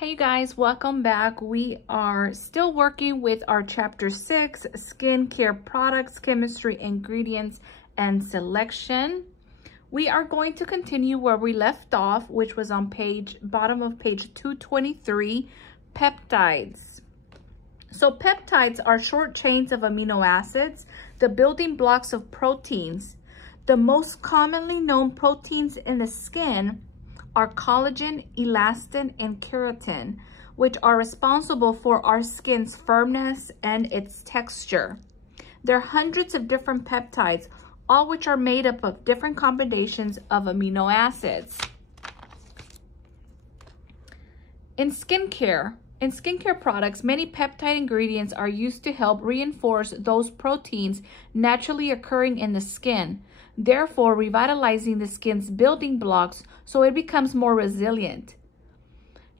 Hey guys, welcome back. We are still working with our Chapter 6, Skincare Products, Chemistry, Ingredients, and Selection. We are going to continue where we left off, which was on bottom of page 223, peptides. So peptides are short chains of amino acids, the building blocks of proteins. The most commonly known proteins in the skin are collagen, elastin, and keratin, which are responsible for our skin's firmness and its texture. There are hundreds of different peptides, all which are made up of different combinations of amino acids. In skincare products, many peptide ingredients are used to help reinforce those proteins naturally occurring in the skin, therefore revitalizing the skin's building blocks so it becomes more resilient.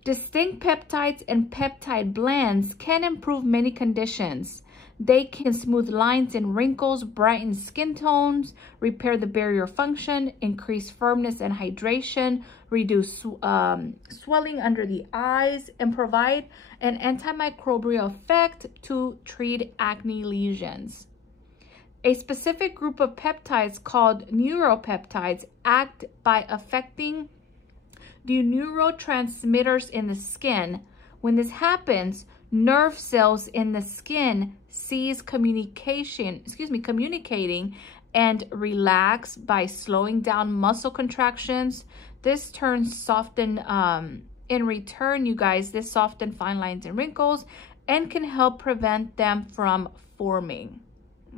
Distinct peptides and peptide blends can improve many conditions. They can smooth lines and wrinkles, brighten skin tones, repair the barrier function, increase firmness and hydration, reduce swelling under the eyes, and provide an antimicrobial effect to treat acne lesions. A specific group of peptides called neuropeptides act by affecting the neurotransmitters in the skin. When this happens, nerve cells in the skin cease communicating and relax by slowing down muscle contractions. This turns soften, in return, you guys, this softens fine lines and wrinkles and can help prevent them from forming.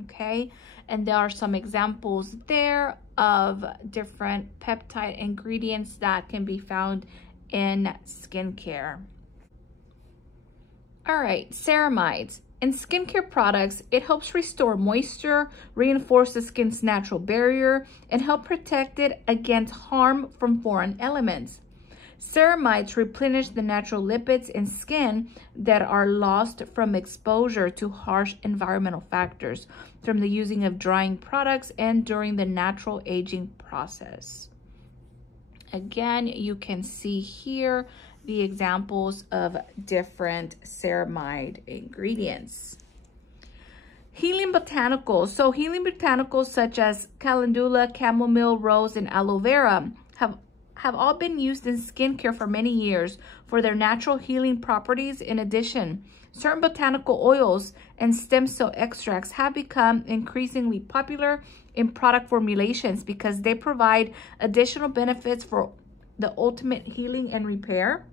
Okay, and there are some examples there of different peptide ingredients that can be found in skincare. All right, ceramides. In skincare products, it helps restore moisture, reinforce the skin's natural barrier, and help protect it against harm from foreign elements. Ceramides replenish the natural lipids in skin that are lost from exposure to harsh environmental factors, from the using of drying products and during the natural aging process. Again, you can see here the examples of different ceramide ingredients. Healing botanicals. So healing botanicals such as calendula, chamomile, rose, and aloe vera have all been used in skincare for many years for their natural healing properties. In addition, certain botanical oils and stem cell extracts have become increasingly popular in product formulations because they provide additional benefits for the ultimate healing and repair.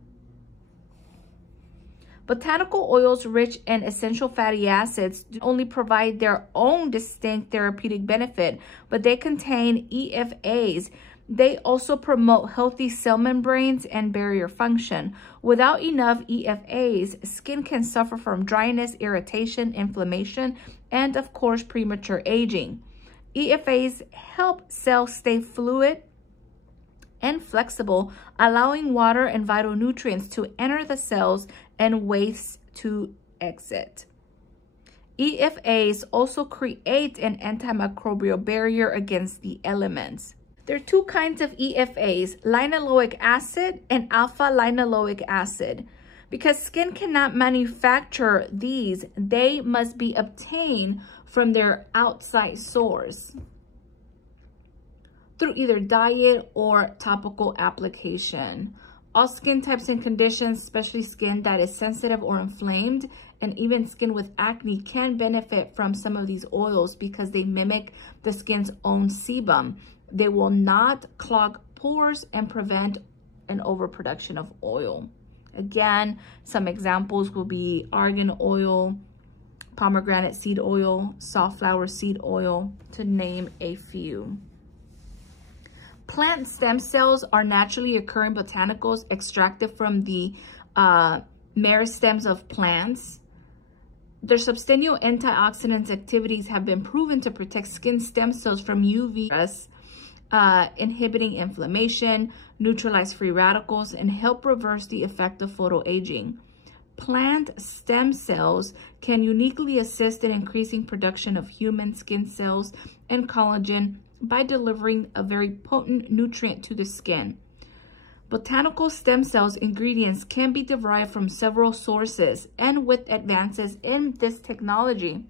Botanical oils rich in essential fatty acids do only provide their own distinct therapeutic benefit, but they contain EFAs. They also promote healthy cell membranes and barrier function. Without enough EFAs, skin can suffer from dryness, irritation, inflammation, and of course, premature aging. EFAs help cells stay fluid and flexible, allowing water and vital nutrients to enter the cells and waste to exit. EFAs also create an antimicrobial barrier against the elements. There are two kinds of EFAs, linaloic acid and alpha-linaloic acid. Because skin cannot manufacture these, they must be obtained from their outside source through either diet or topical application. All skin types and conditions, especially skin that is sensitive or inflamed, and even skin with acne can benefit from some of these oils because they mimic the skin's own sebum. They will not clog pores and prevent an overproduction of oil. Again, some examples will be argan oil, pomegranate seed oil, safflower seed oil, to name a few. Plant stem cells are naturally occurring botanicals extracted from the meristems of plants. Their substantial antioxidant activities have been proven to protect skin stem cells from UV rays, inhibiting inflammation, neutralize free radicals, and help reverse the effect of photoaging. Plant stem cells can uniquely assist in increasing production of human skin cells and collagen by delivering a very potent nutrient to the skin. Botanical stem cells ingredients can be derived from several sources, and with advances in this technology,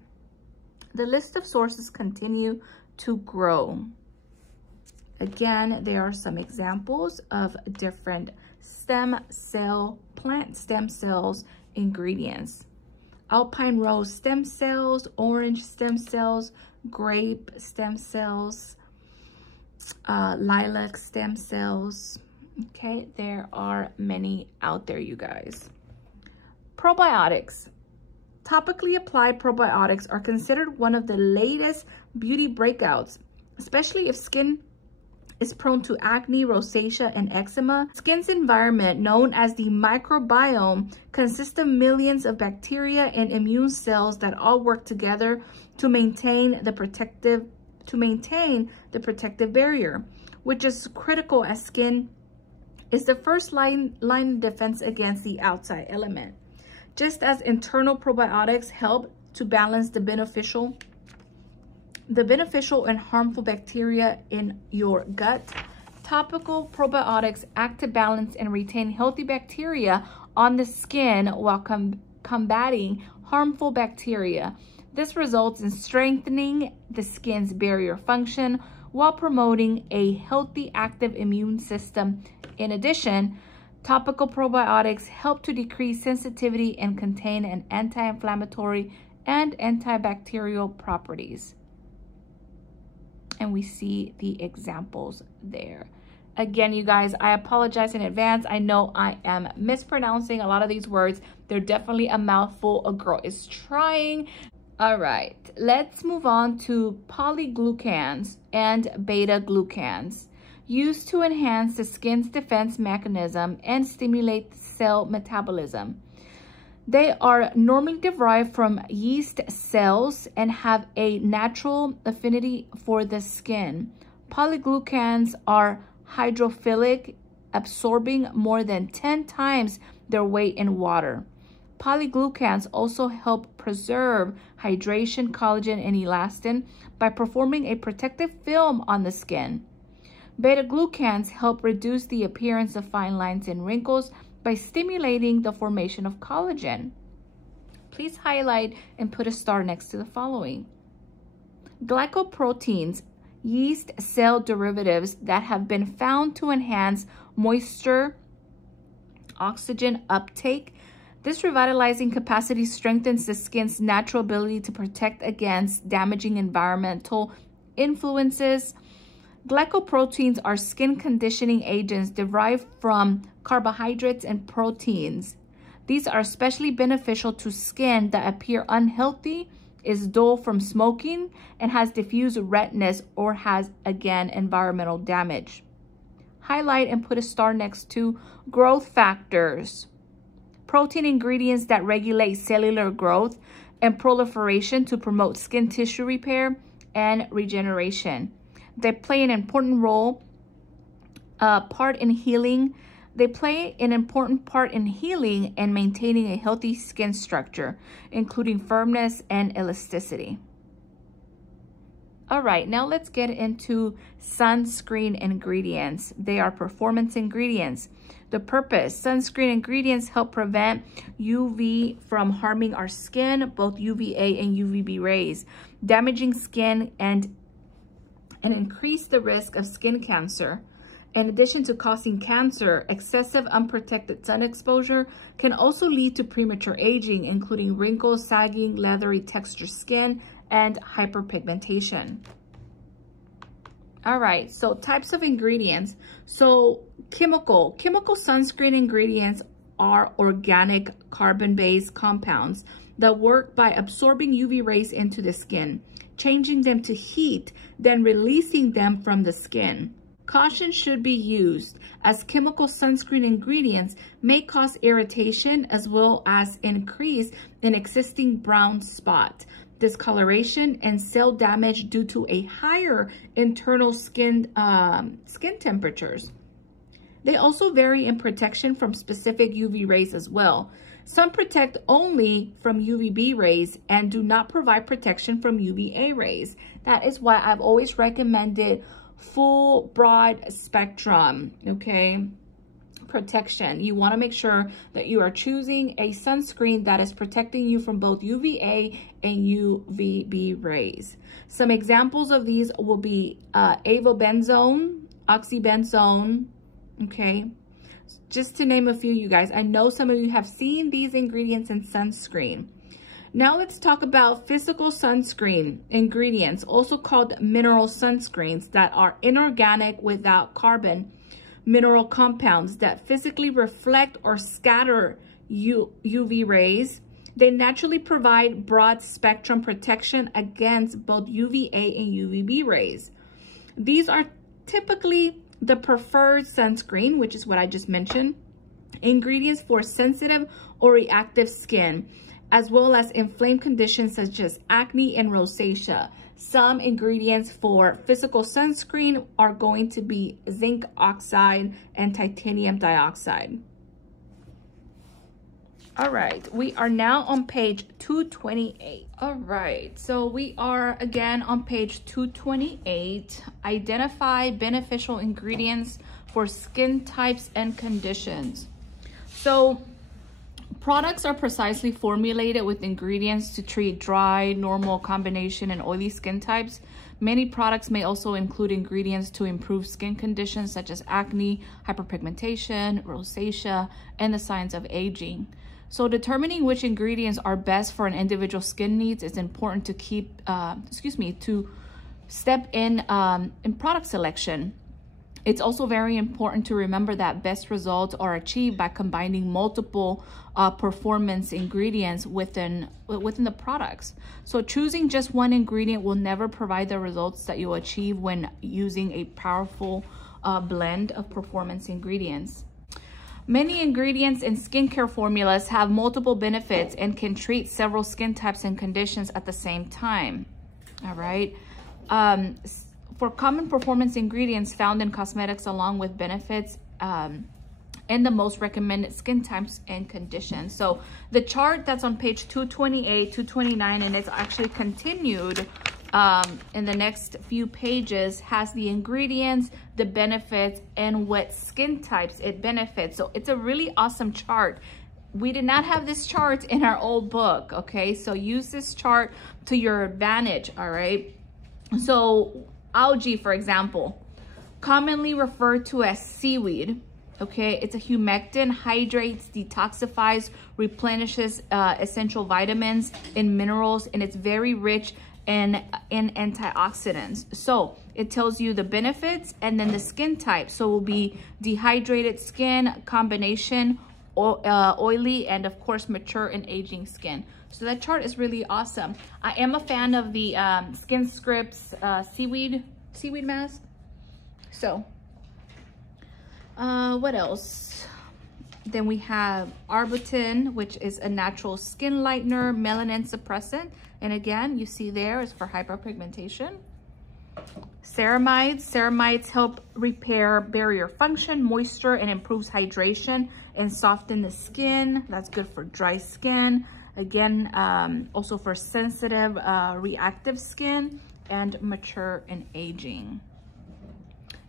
the list of sources continue to grow. Again, there are some examples of different plant stem cells ingredients. Alpine rose stem cells, orange stem cells, grape stem cells, lilac stem cells. Okay, there are many out there, you guys. Probiotics. Topically applied probiotics are considered one of the latest beauty breakouts, especially if skin is prone to acne, rosacea, and eczema. Skin's environment, known as the microbiome, consists of millions of bacteria and immune cells that all work together to maintain the protective barrier, which is critical as skin is the first line of defense against the outside element. Just as internal probiotics help to balance the beneficial and harmful bacteria in your gut, topical probiotics act to balance and retain healthy bacteria on the skin while combating harmful bacteria. This results in strengthening the skin's barrier function while promoting a healthy, active immune system. In addition, topical probiotics help to decrease sensitivity and contain an anti-inflammatory and antibacterial properties. And we see the examples there. Again, you guys, I apologize in advance. I know I am mispronouncing a lot of these words. They're definitely a mouthful. A girl is trying. All right, let's move on to polyglucans and beta-glucans, used to enhance the skin's defense mechanism and stimulate cell metabolism. They are normally derived from yeast cells and have a natural affinity for the skin. Polyglucans are hydrophilic, absorbing more than 10 times their weight in water. Polyglucans also help preserve hydration, collagen, and elastin by performing a protective film on the skin. Beta-glucans help reduce the appearance of fine lines and wrinkles by stimulating the formation of collagen. Please highlight and put a star next to the following. Glycoproteins, yeast cell derivatives that have been found to enhance moisture, oxygen uptake. This revitalizing capacity strengthens the skin's natural ability to protect against damaging environmental influences. Glycoproteins are skin conditioning agents derived from carbohydrates and proteins. These are especially beneficial to skin that appear unhealthy, is dull from smoking, and has diffuse redness or has, again, environmental damage. Highlight and put a star next to growth factors. Protein ingredients that regulate cellular growth and proliferation to promote skin tissue repair and regeneration. They play an important part in healing. They play an important part in healing and maintaining a healthy skin structure, including firmness and elasticity. All right, now let's get into sunscreen ingredients. They are performance ingredients. The purpose: sunscreen ingredients help prevent UV from harming our skin, both UVA and UVB rays, damaging skin and increase the risk of skin cancer. In addition to causing cancer, excessive unprotected sun exposure can also lead to premature aging, including wrinkles, sagging, leathery texture skin, and hyperpigmentation. All right, so types of ingredients. So chemical sunscreen ingredients are organic carbon-based compounds that work by absorbing UV rays into the skin, changing them to heat, then releasing them from the skin. Caution should be used, as chemical sunscreen ingredients may cause irritation as well as increase in existing brown spot, discoloration, and cell damage due to a higher internal skin temperatures. They also vary in protection from specific UV rays as well. Some protect only from UVB rays and do not provide protection from UVA rays. That is why I've always recommended full broad spectrum, okay? protection. You want to make sure that you are choosing a sunscreen that is protecting you from both UVA and UVB rays. Some examples of these will be avobenzone, oxybenzone, okay? Just to name a few, you guys. I know some of you have seen these ingredients in sunscreen. Now let's talk about physical sunscreen ingredients, also called mineral sunscreens, that are inorganic without carbon mineral compounds that physically reflect or scatter UV rays. They naturally provide broad spectrum protection against both UVA and UVB rays. These are typically the preferred sunscreen, which is what I just mentioned, ingredients for sensitive or reactive skin, as well as inflamed conditions such as acne and rosacea. Some ingredients for physical sunscreen are going to be zinc oxide and titanium dioxide. All right, we are now on page 228. All right, so we are again on page 228. Identify beneficial ingredients for skin types and conditions. So products are precisely formulated with ingredients to treat dry, normal, combination, and oily skin types. Many products may also include ingredients to improve skin conditions such as acne, hyperpigmentation, rosacea, and the signs of aging. So determining which ingredients are best for an individual skin needs is important to to step in product selection. It's also very important to remember that best results are achieved by combining multiple performance ingredients within the products. So choosing just one ingredient will never provide the results that you'll achieve when using a powerful blend of performance ingredients. Many ingredients in skincare formulas have multiple benefits and can treat several skin types and conditions at the same time. All right. For common performance ingredients found in cosmetics along with benefits and the most recommended skin types and conditions. So the chart that's on page 228, 229, and it's actually continued in the next few pages has the ingredients, the benefits, and what skin types it benefits. So it's a really awesome chart. We did not have this chart in our old book, okay? So use this chart to your advantage, all right? So algae, for example, commonly referred to as seaweed, okay? It's a humectant, hydrates, detoxifies, replenishes essential vitamins and minerals, and it's very rich in antioxidants. So it tells you the benefits and then the skin type. So it will be dehydrated skin, combination, oily, and of course mature and aging skin. So that chart is really awesome. I am a fan of the Skin Scripts seaweed mask. So what else? Then we have arbutin, which is a natural skin lightener, melanin suppressant. And again, you see there is for hyperpigmentation. Ceramides help repair barrier function, moisture, and improves hydration and soften the skin. That's good for dry skin. Again, also for sensitive, reactive skin and mature and aging.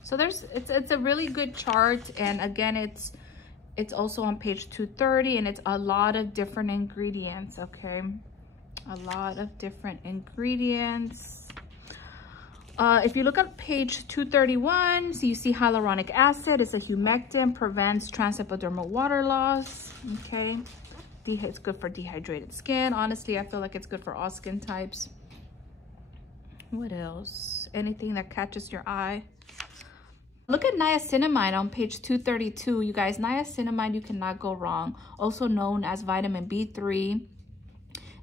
So it's a really good chart. And again, it's also on page 230, and it's a lot of different ingredients, okay? A lot of different ingredients. If you look at page 231, so you see hyaluronic acid is a humectant, prevents transepidermal water loss, okay? It's good for dehydrated skin. Honestly, I feel like it's good for all skin types. What else? Anything that catches your eye? Look at niacinamide on page 232. You guys, niacinamide, you cannot go wrong. Also known as vitamin B3.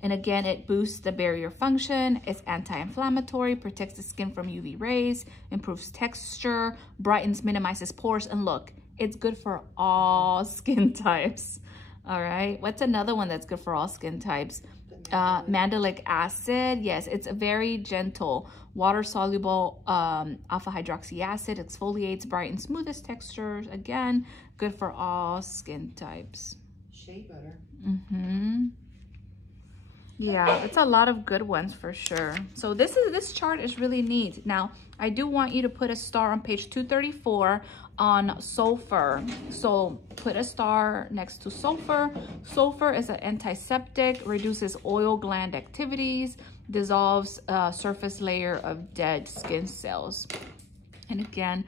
And again, it boosts the barrier function. It's anti-inflammatory, protects the skin from UV rays, improves texture, brightens, minimizes pores. And look, it's good for all skin types. All right. What's another one that's good for all skin types? Mandelic acid. Yes, it's a very gentle, water-soluble alpha hydroxy acid. Exfoliates, brightens, smoothest textures. Again, good for all skin types. Shea butter. Yeah, it's a lot of good ones for sure. So this chart is really neat. Now, I do want you to put a star on page 234 on sulfur. So put a star next to sulfur. Sulfur is an antiseptic, reduces oil gland activities, dissolves a surface layer of dead skin cells. And again,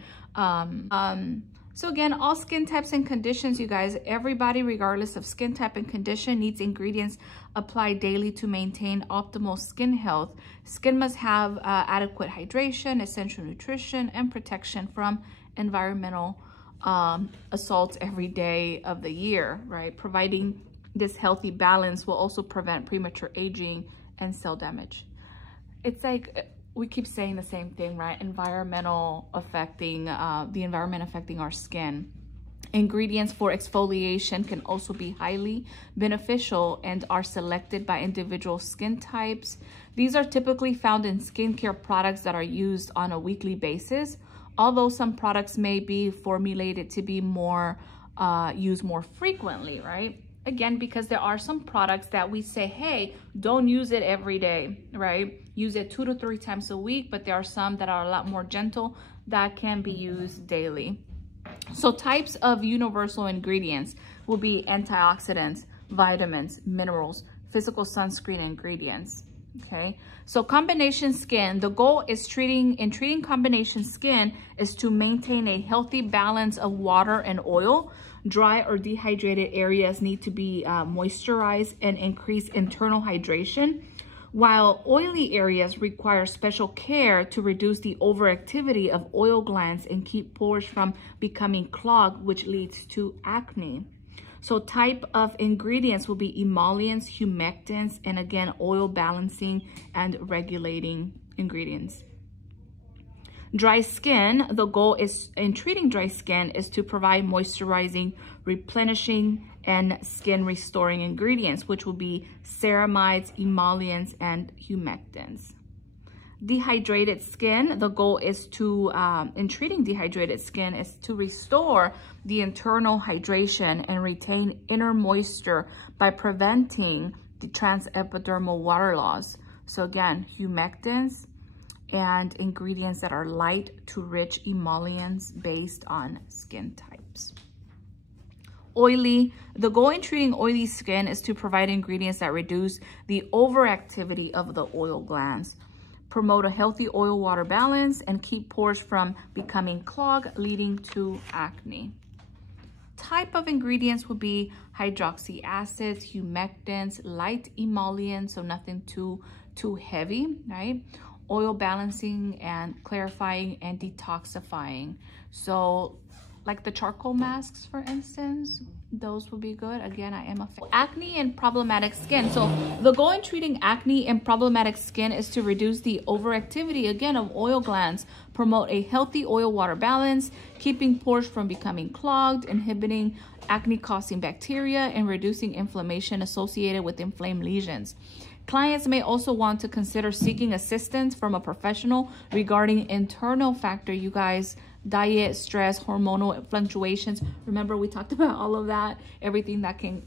so again, all skin types and conditions, you guys, everybody, regardless of skin type and condition, needs ingredients applied daily to maintain optimal skin health. Skin must have adequate hydration, essential nutrition, and protection from environmental assaults every day of the year, right? Providing this healthy balance will also prevent premature aging and cell damage. It's like, we keep saying the same thing, right? The environment affecting our skin. Ingredients for exfoliation can also be highly beneficial and are selected by individual skin types. These are typically found in skincare products that are used on a weekly basis, although some products may be formulated to be used more frequently, right? Again, because there are some products that we say, hey, don't use it every day, right? Use it 2 to 3 times a week, but there are some that are a lot more gentle that can be used daily. So types of universal ingredients will be antioxidants, vitamins, minerals, physical sunscreen ingredients. Okay, so combination skin, the goal is treating combination skin is to maintain a healthy balance of water and oil. Dry or dehydrated areas need to be moisturized and increase internal hydration, while oily areas require special care to reduce the overactivity of oil glands and keep pores from becoming clogged, which leads to acne. So type of ingredients will be emollients, humectants, and again, oil balancing and regulating ingredients. Dry skin, the goal is in treating dry skin is to provide moisturizing, replenishing, and skin restoring ingredients, which will be ceramides, emollients, and humectants. Dehydrated skin, the goal is to, in treating dehydrated skin, is to restore the internal hydration and retain inner moisture by preventing the transepidermal water loss. So again, humectants and ingredients that are light to rich emollients based on skin types. Oily, the goal in treating oily skin is to provide ingredients that reduce the overactivity of the oil glands, promote a healthy oil-water balance, and keep pores from becoming clogged, leading to acne. Type of ingredients would be hydroxy acids, humectants, light emollients, so nothing too heavy, right? Oil balancing and clarifying and detoxifying. So like the charcoal masks, for instance, those would be good. Again, I am a fan. Acne and problematic skin. So the goal in treating acne and problematic skin is to reduce the overactivity, again, of oil glands, promote a healthy oil-water balance, keeping pores from becoming clogged, inhibiting acne-causing bacteria, and reducing inflammation associated with inflamed lesions. Clients may also want to consider seeking assistance from a professional regarding internal factor, you guys, diet, stress, hormonal fluctuations. Remember, we talked about all of that, everything that can,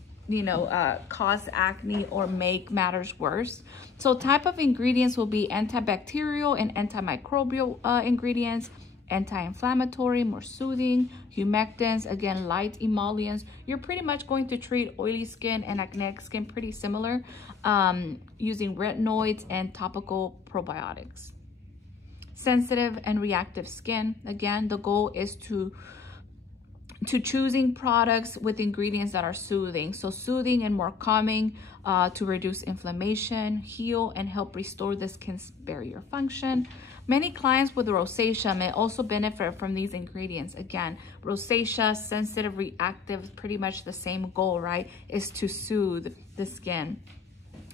cause acne or make matters worse. So type of ingredients will be antibacterial and antimicrobial ingredients, anti-inflammatory, more soothing, humectants, again, light emollients. You're pretty much going to treat oily skin and acneic skin pretty similar, using retinoids and topical probiotics. Sensitive and reactive skin, again, the goal is to choosing products with ingredients that are soothing. So soothing and more calming to reduce inflammation, heal, and help restore the skin's barrier function. Many clients with rosacea may also benefit from these ingredients. Again, rosacea, sensitive, reactive, pretty much the same goal, right? Is to soothe the skin.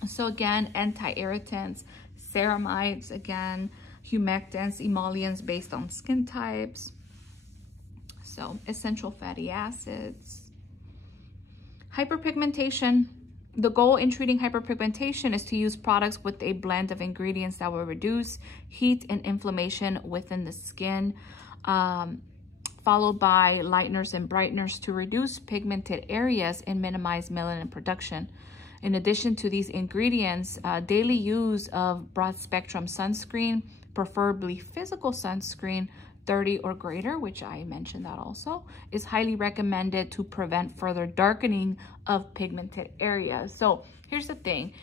So again, anti-irritants, ceramides, again, humectants, emollients based on skin types. So essential fatty acids. Hyperpigmentation. The goal in treating hyperpigmentation is to use products with a blend of ingredients that will reduce heat and inflammation within the skin, followed by lighteners and brighteners to reduce pigmented areas and minimize melanin production. In addition to these ingredients, daily use of broad spectrum sunscreen, preferably physical sunscreen, 30 or greater, which I mentioned that also, is highly recommended to prevent further darkening of pigmented areas. So here's the thing.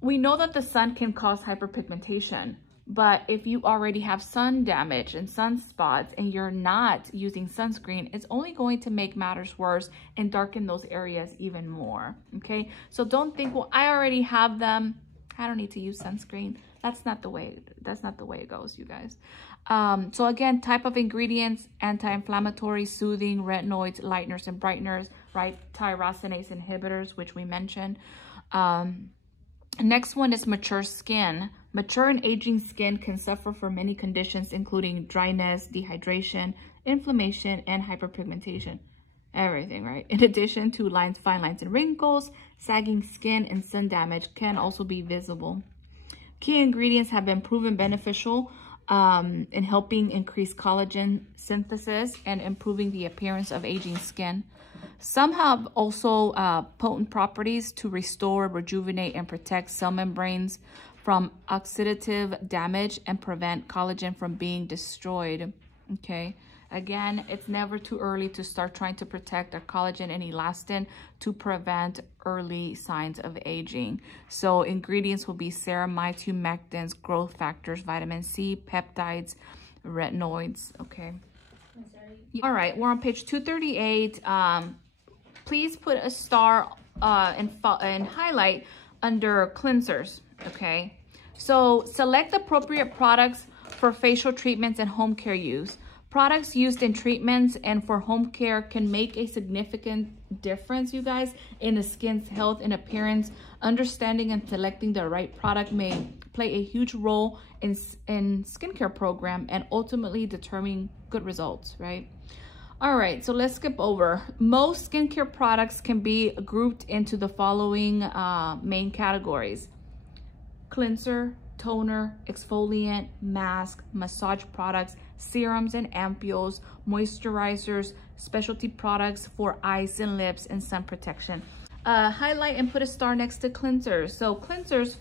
We know that the sun can cause hyperpigmentation, but if you already have sun damage and sunspots and you're not using sunscreen, it's only going to make matters worse and darken those areas even more, okay? So don't think, well, I already have them, I don't need to use sunscreen. That's not the way it goes, you guys. So again, type of ingredients: anti-inflammatory, soothing, retinoids, lighteners and brighteners, right? Tyrosinase inhibitors, which we mentioned. Next one is mature skin. Mature and aging skin can suffer from many conditions, including dryness, dehydration, inflammation, and hyperpigmentation. Everything, right? In addition to lines, fine lines, and wrinkles, sagging skin and sun damage can also be visible. Key ingredients have been proven beneficial in helping increase collagen synthesis and improving the appearance of aging skin. Some have also potent properties to restore, rejuvenate, and protect cell membranes from oxidative damage and prevent collagen from being destroyed, okay? Again, it's never too early to start trying to protect our collagen and elastin to prevent early signs of aging. So ingredients will be ceramides, humectants, growth factors, vitamin C, peptides, retinoids, okay? All right, we're on page 238. Please put a star and highlight under cleansers, okay? So select appropriate products for facial treatments and home care use. Products used in treatments and for home care can make a significant difference, you guys, in the skin's health and appearance. Understanding and selecting the right product may play a huge role in skincare program and ultimately determining good results, right? All right, so let's skip over. Most skincare products can be grouped into the following main categories: cleanser, toner, exfoliant, mask, massage products, serums and ampules, moisturizers, specialty products for eyes and lips, and sun protection. Highlight and put a star next to cleansers. So cleansers,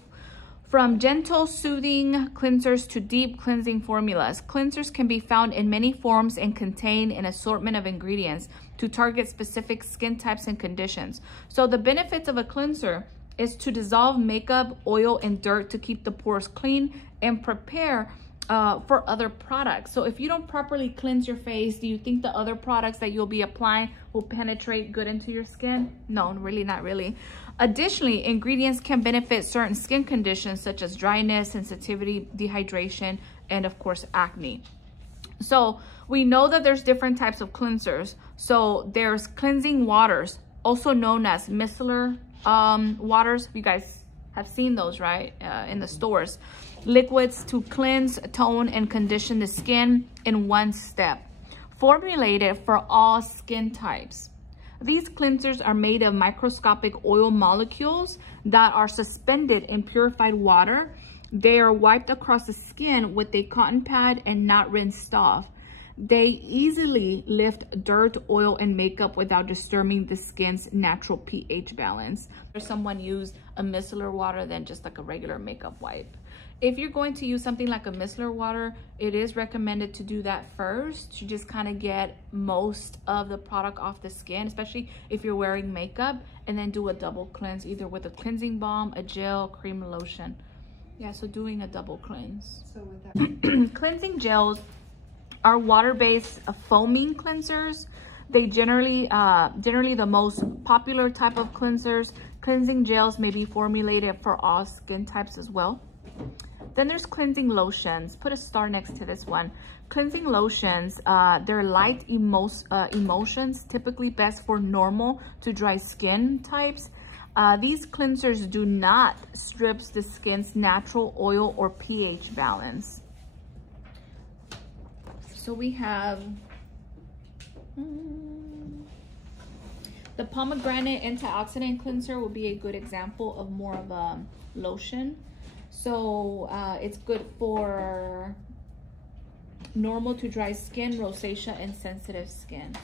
from gentle soothing cleansers to deep cleansing formulas. Cleansers can be found in many forms and contain an assortment of ingredients to target specific skin types and conditions. So the benefits of a cleanser is to dissolve makeup, oil, and dirt to keep the pores clean and prepare for other products. So if you don't properly cleanse your face, do you think the other products that you'll be applying will penetrate good into your skin? No, really, not really. Additionally, ingredients can benefit certain skin conditions such as dryness, sensitivity, dehydration, and of course, acne. So we know that there's different types of cleansers. So there's cleansing waters, also known as micellar waters. You guys have seen those, right? In the stores. Liquids to cleanse, tone, and condition the skin in one step. Formulated for all skin types. These cleansers are made of microscopic oil molecules that are suspended in purified water. They are wiped across the skin with a cotton pad and not rinsed off. They easily lift dirt, oil, and makeup without disturbing the skin's natural pH balance. If someone use a micellar water than just like a regular makeup wipe. If you're going to use something like a micellar water, it is recommended to do that first to just kind of get most of the product off the skin, especially if you're wearing makeup, and then do a double cleanse, either with a cleansing balm, a gel, cream, lotion. Yeah, so doing a double cleanse. So with that, cleansing gels are water-based foaming cleansers. They generally the most popular type of cleansers. Cleansing gels may be formulated for all skin types as well. Then there's cleansing lotions. Put a star next to this one. Cleansing lotions, they're light emulsions, typically best for normal to dry skin types. These cleansers do not strip the skin's natural oil or pH balance. So we have the pomegranate antioxidant cleanser will be a good example of more of a lotion. So it's good for normal to dry skin, rosacea, and sensitive skin.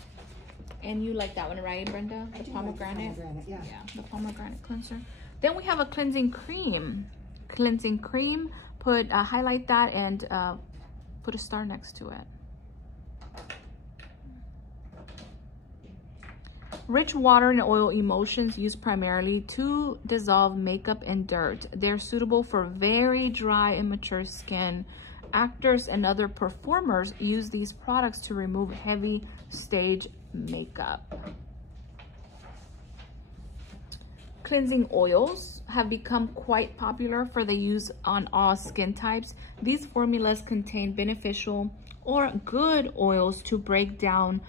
And you like that one, right, Brenda? The pomegranate? Yeah. Yeah, the pomegranate cleanser. Then we have a cleansing cream. Cleansing cream, highlight that and put a star next to it. Rich water and oil emulsions used primarily to dissolve makeup and dirt. They're suitable for very dry and mature skin. Actors and other performers use these products to remove heavy stage makeup. Cleansing oils have become quite popular for the use on all skin types. These formulas contain beneficial or good oils to break down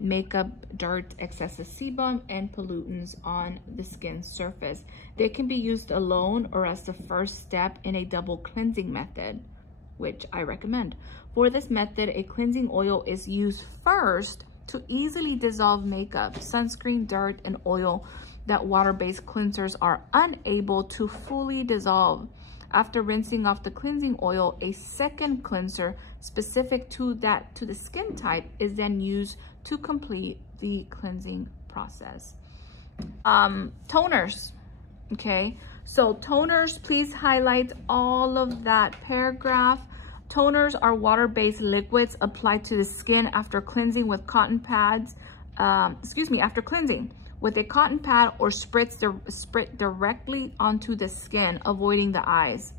makeup, dirt, excessive sebum, and pollutants on the skin surface. They can be used alone or as the first step in a double cleansing method, which I recommend. For this method, a cleansing oil is used first to easily dissolve makeup, sunscreen, dirt, and oil that water-based cleansers are unable to fully dissolve. After rinsing off the cleansing oil, a second cleanser specific to the skin type is then used to complete the cleansing process. Toners, okay? So toners, please highlight all of that paragraph. Toners are water-based liquids applied to the skin after cleansing with cotton pads, after cleansing with a cotton pad or spritz directly onto the skin, avoiding the eyes.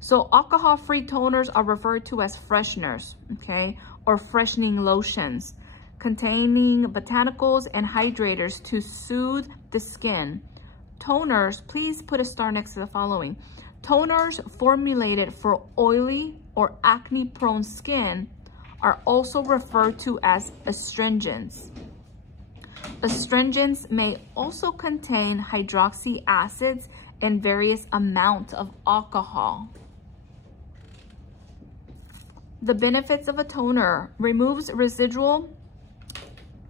So alcohol-free toners are referred to as fresheners, okay, or freshening lotions containing botanicals and hydrators to soothe the skin. Toners, please put a star next to the following. Toners formulated for oily or acne-prone skin are also referred to as astringents. Astringents may also contain hydroxy acids and various amounts of alcohol. The benefits of a toner: removes residual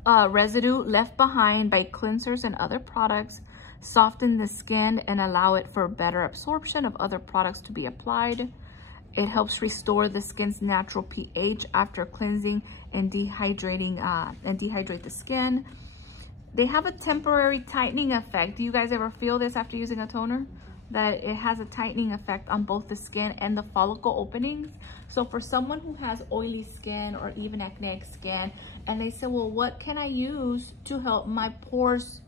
residue left behind by cleansers and other products, soften the skin and allow it for better absorption of other products to be applied. It helps restore the skin's natural pH after cleansing and dehydrate the skin. They have a temporary tightening effect. Do you guys ever feel this after using a toner? That it has a tightening effect on both the skin and the follicle openings. So for someone who has oily skin or even acneic skin, and they say, well, what can I use to help my pores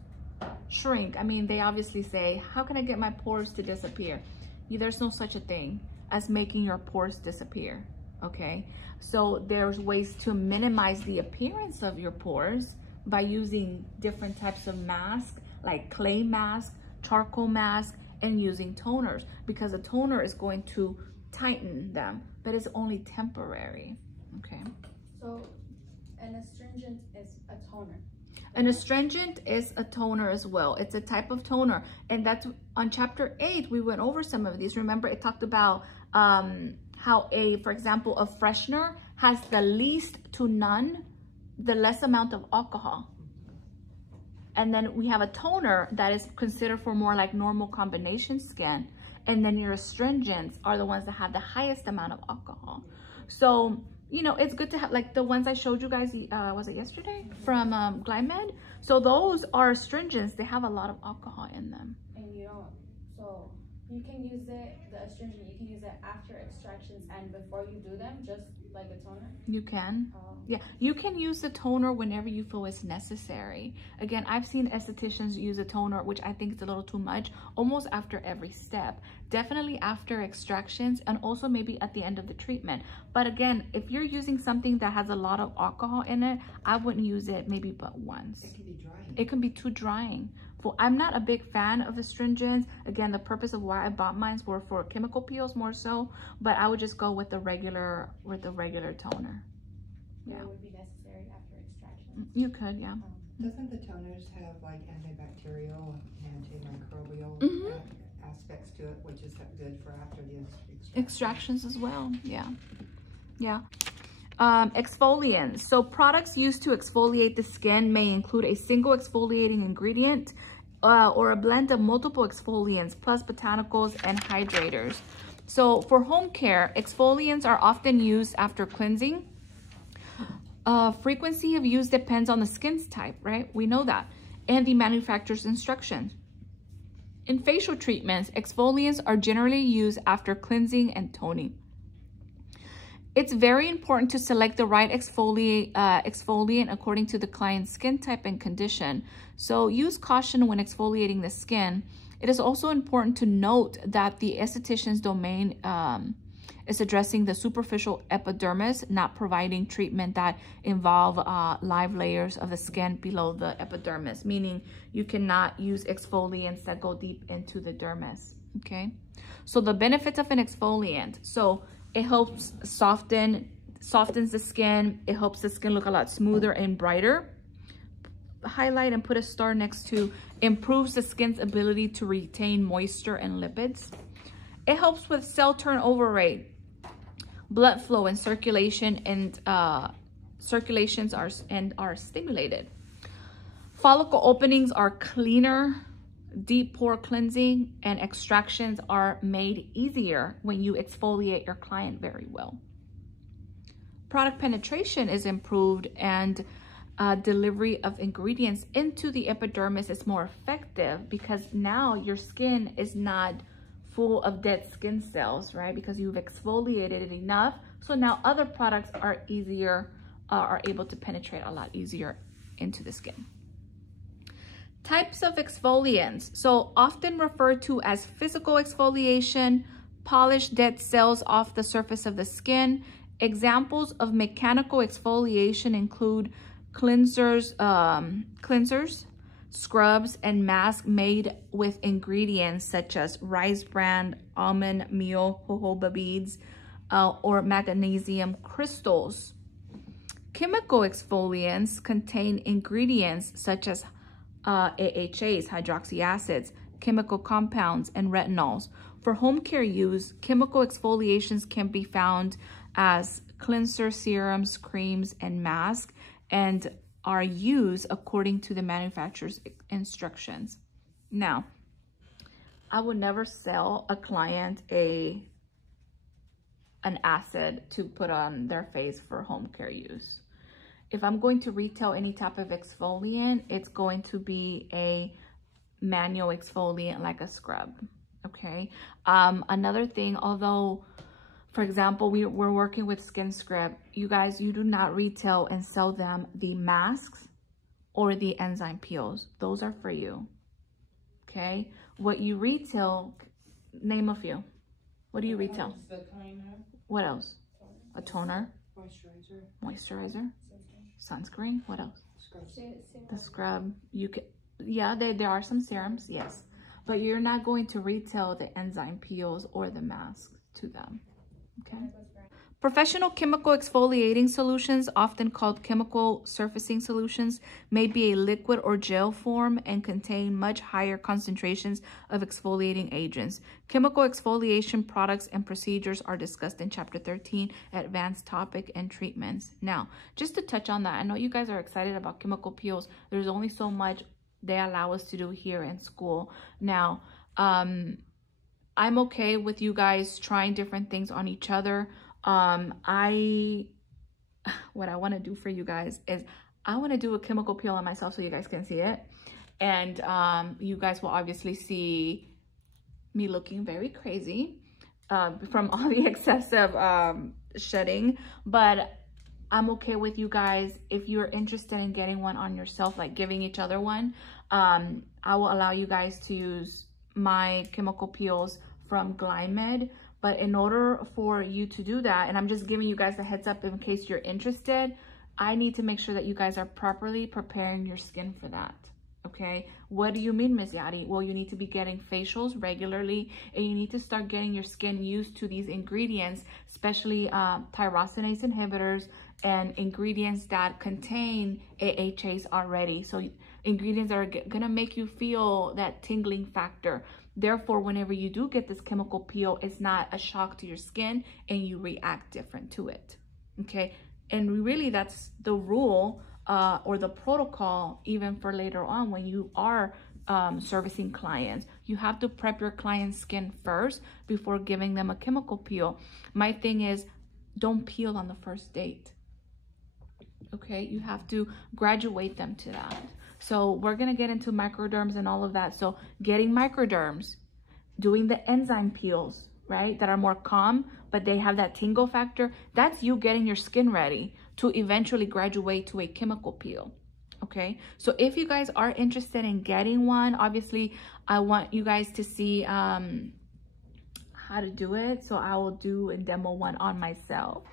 shrink? I mean, they obviously say, how can I get my pores to disappear? There's no such a thing as making your pores disappear, okay? So there's ways to minimize the appearance of your pores by using different types of masks, like clay mask, charcoal mask, and using toners, because a toner is going to tighten them, but it's only temporary, okay? So an astringent is a toner. An astringent is a toner as well. It's a type of toner, and that's on chapter 8, we went over some of these. Remember, it talked about how for example, a freshener has the least to none, the less amount of alcohol. And then we have a toner that is considered for more like normal combination skin. And then your astringents are the ones that have the highest amount of alcohol. So, you know, it's good to have, like the ones I showed you guys, was it yesterday? From Glymed. So those are astringents. They have a lot of alcohol in them. And you don't, so you can use it, the astringent, you can use it after extractions and before you do them, just like a toner? You can. Oh. Yeah, you can use the toner whenever you feel it's necessary. Again, I've seen estheticians use a toner, which I think is a little too much, almost after every step. Definitely after extractions and also maybe at the end of the treatment. But again, if you're using something that has a lot of alcohol in it, I wouldn't use it maybe but once. It can be drying. It can be too drying. I'm not a big fan of astringents. Again, the purpose of why I bought mine were for chemical peels more so, but I would just go with the regular toner. Yeah. It would be necessary after extraction. You could, yeah. Doesn't the toners have like antibacterial and antimicrobial aspects to it, which is good for after the extractions as well? Yeah, yeah. Exfoliants. So products used to exfoliate the skin may include a single exfoliating ingredient or a blend of multiple exfoliants plus botanicals and hydrators. So for home care, exfoliants are often used after cleansing. Frequency of use depends on the skin's type, right? We know that. And the manufacturer's instructions. In facial treatments, exfoliants are generally used after cleansing and toning. It's very important to select the right exfoliant according to the client's skin type and condition. So use caution when exfoliating the skin. It is also important to note that the esthetician's domain is addressing the superficial epidermis, not providing treatment that involve live layers of the skin below the epidermis, meaning you cannot use exfoliants that go deep into the dermis, okay? So the benefits of an exfoliant. So it helps softens the skin. It helps the skin look a lot smoother and brighter. Highlight and put a star next to improves the skin's ability to retain moisture and lipids. It helps with cell turnover rate, blood flow and circulation, and circulations are stimulated. Follicle openings are cleaner. Deep pore cleansing and extractions are made easier when you exfoliate your client very well. Product penetration is improved, and delivery of ingredients into the epidermis is more effective because now your skin is not full of dead skin cells, right? Because you've exfoliated it enough. So now other products are able to penetrate a lot easier into the skin. Types of exfoliants. So often referred to as physical exfoliation, polish dead cells off the surface of the skin. Examples of mechanical exfoliation include cleansers, scrubs, and masks made with ingredients such as rice bran, almond meal, jojoba beads, or magnesium crystals. Chemical exfoliants contain ingredients such as AHAs, hydroxy acids, chemical compounds, and retinols. For home care use, chemical exfoliations can be found as cleanser serums, creams, and masks, and are used according to the manufacturer's instructions. Now, I would never sell a client an acid to put on their face for home care use. If I'm going to retail any type of exfoliant, it's going to be a manual exfoliant like a scrub, okay? Another thing, although, for example, we're working with Skin Scrub, you guys, you do not retail and sell them the masks or the enzyme peels. Those are for you, okay? What you retail, name a few. What do you retail? What else? A toner? Moisturizer? Sunscreen? What else? The scrub. You can, yeah, there are some serums, yes, but you're not going to retail the enzyme peels or the masks to them, okay? Professional chemical exfoliating solutions, often called chemical surfacing solutions, may be a liquid or gel form and contain much higher concentrations of exfoliating agents. Chemical exfoliation products and procedures are discussed in Chapter 13, Advanced Topic and Treatments. Now, just to touch on that, I know you guys are excited about chemical peels. There's only so much they allow us to do here in school. Now, I'm okay with you guys trying different things on each other. What I want to do for you guys is I want to do a chemical peel on myself so you guys can see it. And you guys will obviously see me looking very crazy from all the excessive shedding. But I'm okay with you guys, if you're interested in getting one on yourself, like giving each other one, I will allow you guys to use my chemical peels from Glymed. But in order for you to do that, and I'm just giving you guys a heads up in case you're interested, I need to make sure that you guys are properly preparing your skin for that, okay? What do you mean, Ms. Yadi? Well, you need to be getting facials regularly, and you need to start getting your skin used to these ingredients, especially tyrosinase inhibitors and ingredients that contain AHAs already. So ingredients that are gonna make you feel that tingling factor. Therefore, whenever you do get this chemical peel, it's not a shock to your skin and you react different to it, okay? And really that's the rule or the protocol even for later on when you are servicing clients. You have to prep your client's skin first before giving them a chemical peel. My thing is, don't peel on the first date, okay? You have to graduate them to that. So we're gonna get into microderms and all of that. So getting microderms, doing the enzyme peels, right, that are more calm, but they have that tingle factor. That's you getting your skin ready to eventually graduate to a chemical peel. Okay, so if you guys are interested in getting one, obviously I want you guys to see how to do it. So I will do and demo one on myself.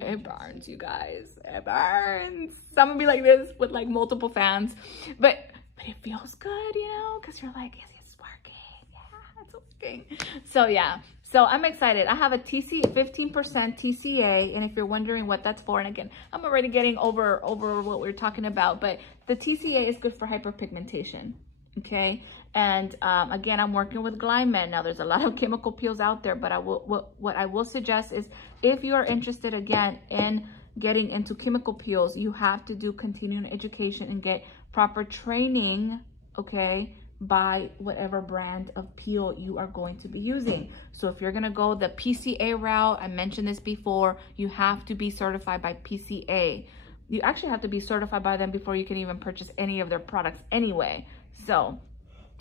It burns, you guys, it burns. Some will be like this with like multiple fans, but it feels good, you know, because you're like, it's working. Yeah, it's working. So yeah, so I'm excited. I have a 15% TCA, and if you're wondering what that's for, and again, I'm already getting over what we're talking about, but the TCA is good for hyperpigmentation. Okay, and again, I'm working with Glymed. Now there's a lot of chemical peels out there, but what I will suggest is, if you are interested again in getting into chemical peels, you have to do continuing education and get proper training, okay, by whatever brand of peel you are going to be using. So if you're gonna go the PCA route, I mentioned this before, you have to be certified by PCA. You actually have to be certified by them before you can even purchase any of their products anyway. So,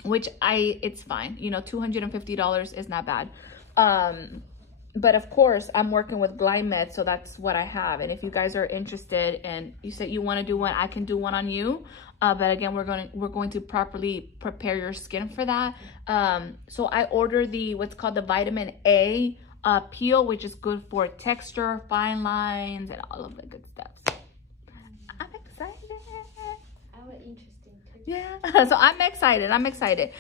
which it's fine, you know, $250 is not bad. But of course, I'm working with Glymed, so that's what I have. And if you guys are interested and you said you want to do one, I can do one on you. But again, we're going to properly prepare your skin for that. So I ordered what's called the vitamin A peel, which is good for texture, fine lines, and all of the good stuff. I'm excited. I would interesting. Yeah, so I'm excited.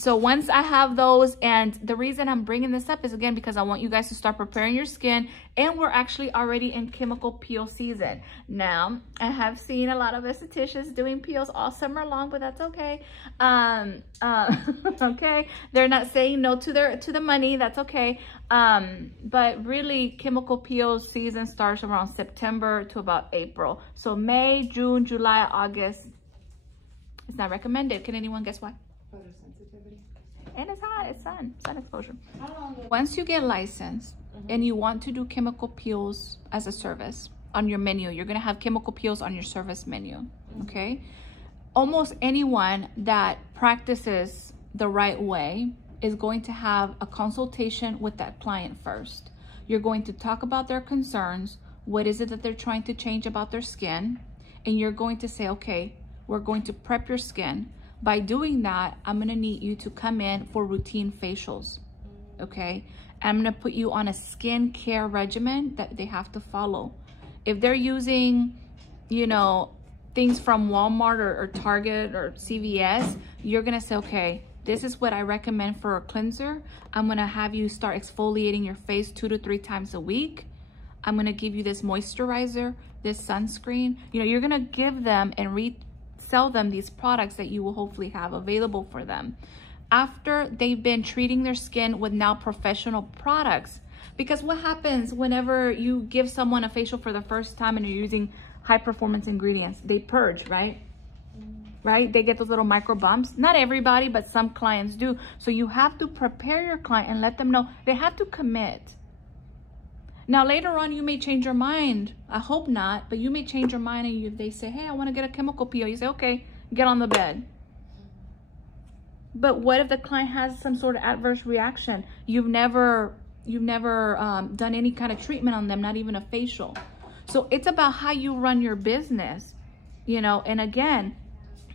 So once I have those, and the reason I'm bringing this up is again because I want you guys to start preparing your skin, and we're actually already in chemical peel season. Now, I have seen a lot of estheticians doing peels all summer long, but that's okay. Okay, they're not saying no to the money, that's okay. But really, chemical peel season starts around September to about April. So May, June, July, August, it's not recommended. Can anyone guess why? Photosensitivity. And it's hot, it's sun exposure. Once you get licensed and you want to do chemical peels as a service on your menu, you're gonna have chemical peels on your service menu, okay? Almost anyone that practices the right way is going to have a consultation with that client first. You're going to talk about their concerns, what is it that they're trying to change about their skin, and you're going to say, okay, we're going to prep your skin. By doing that, I'm gonna need you to come in for routine facials, okay? I'm gonna put you on a skin care regimen that they have to follow. If they're using, you know, things from Walmart or Target or CVS, you're gonna say, okay, this is what I recommend for a cleanser. I'm gonna have you start exfoliating your face 2 to 3 times a week. I'm gonna give you this moisturizer, this sunscreen. You know, you're gonna give them and sell them these products that you will hopefully have available for them after they've been treating their skin with now professional products. Because what happens whenever you give someone a facial for the first time and you're using high performance ingredients? They purge, right? Right? They get those little micro bumps. Not everybody, but some clients do. So you have to prepare your client and let them know they have to commit. Now, later on, you may change your mind. I hope not, but you may change your mind, and if they say, hey, I want to get a chemical peel, you say, okay, get on the bed. But what if the client has some sort of adverse reaction? You've never done any kind of treatment on them, not even a facial. So it's about how you run your business, you know. And again,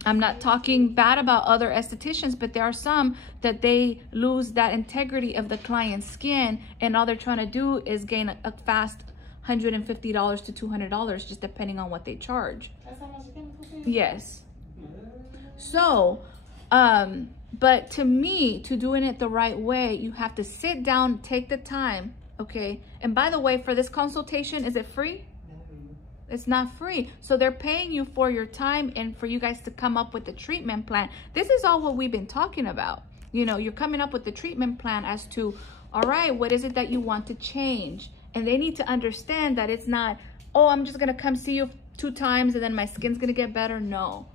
I'm not talking bad about other estheticians, but there are some that they lose that integrity of the client's skin, and all they're trying to do is gain a fast $150 to $200, just depending on what they charge. That's how much chemical peel? Yes. So, but to me, to doing it the right way, you have to sit down, take the time, okay? And by the way, for this consultation, is it free? It's not free. So they're paying you for your time and for you guys to come up with the treatment plan. This is all what we've been talking about. You know, you're coming up with the treatment plan as to, all right, what is it that you want to change? And they need to understand that it's not, oh, I'm just going to come see you 2 times and then my skin's going to get better. No.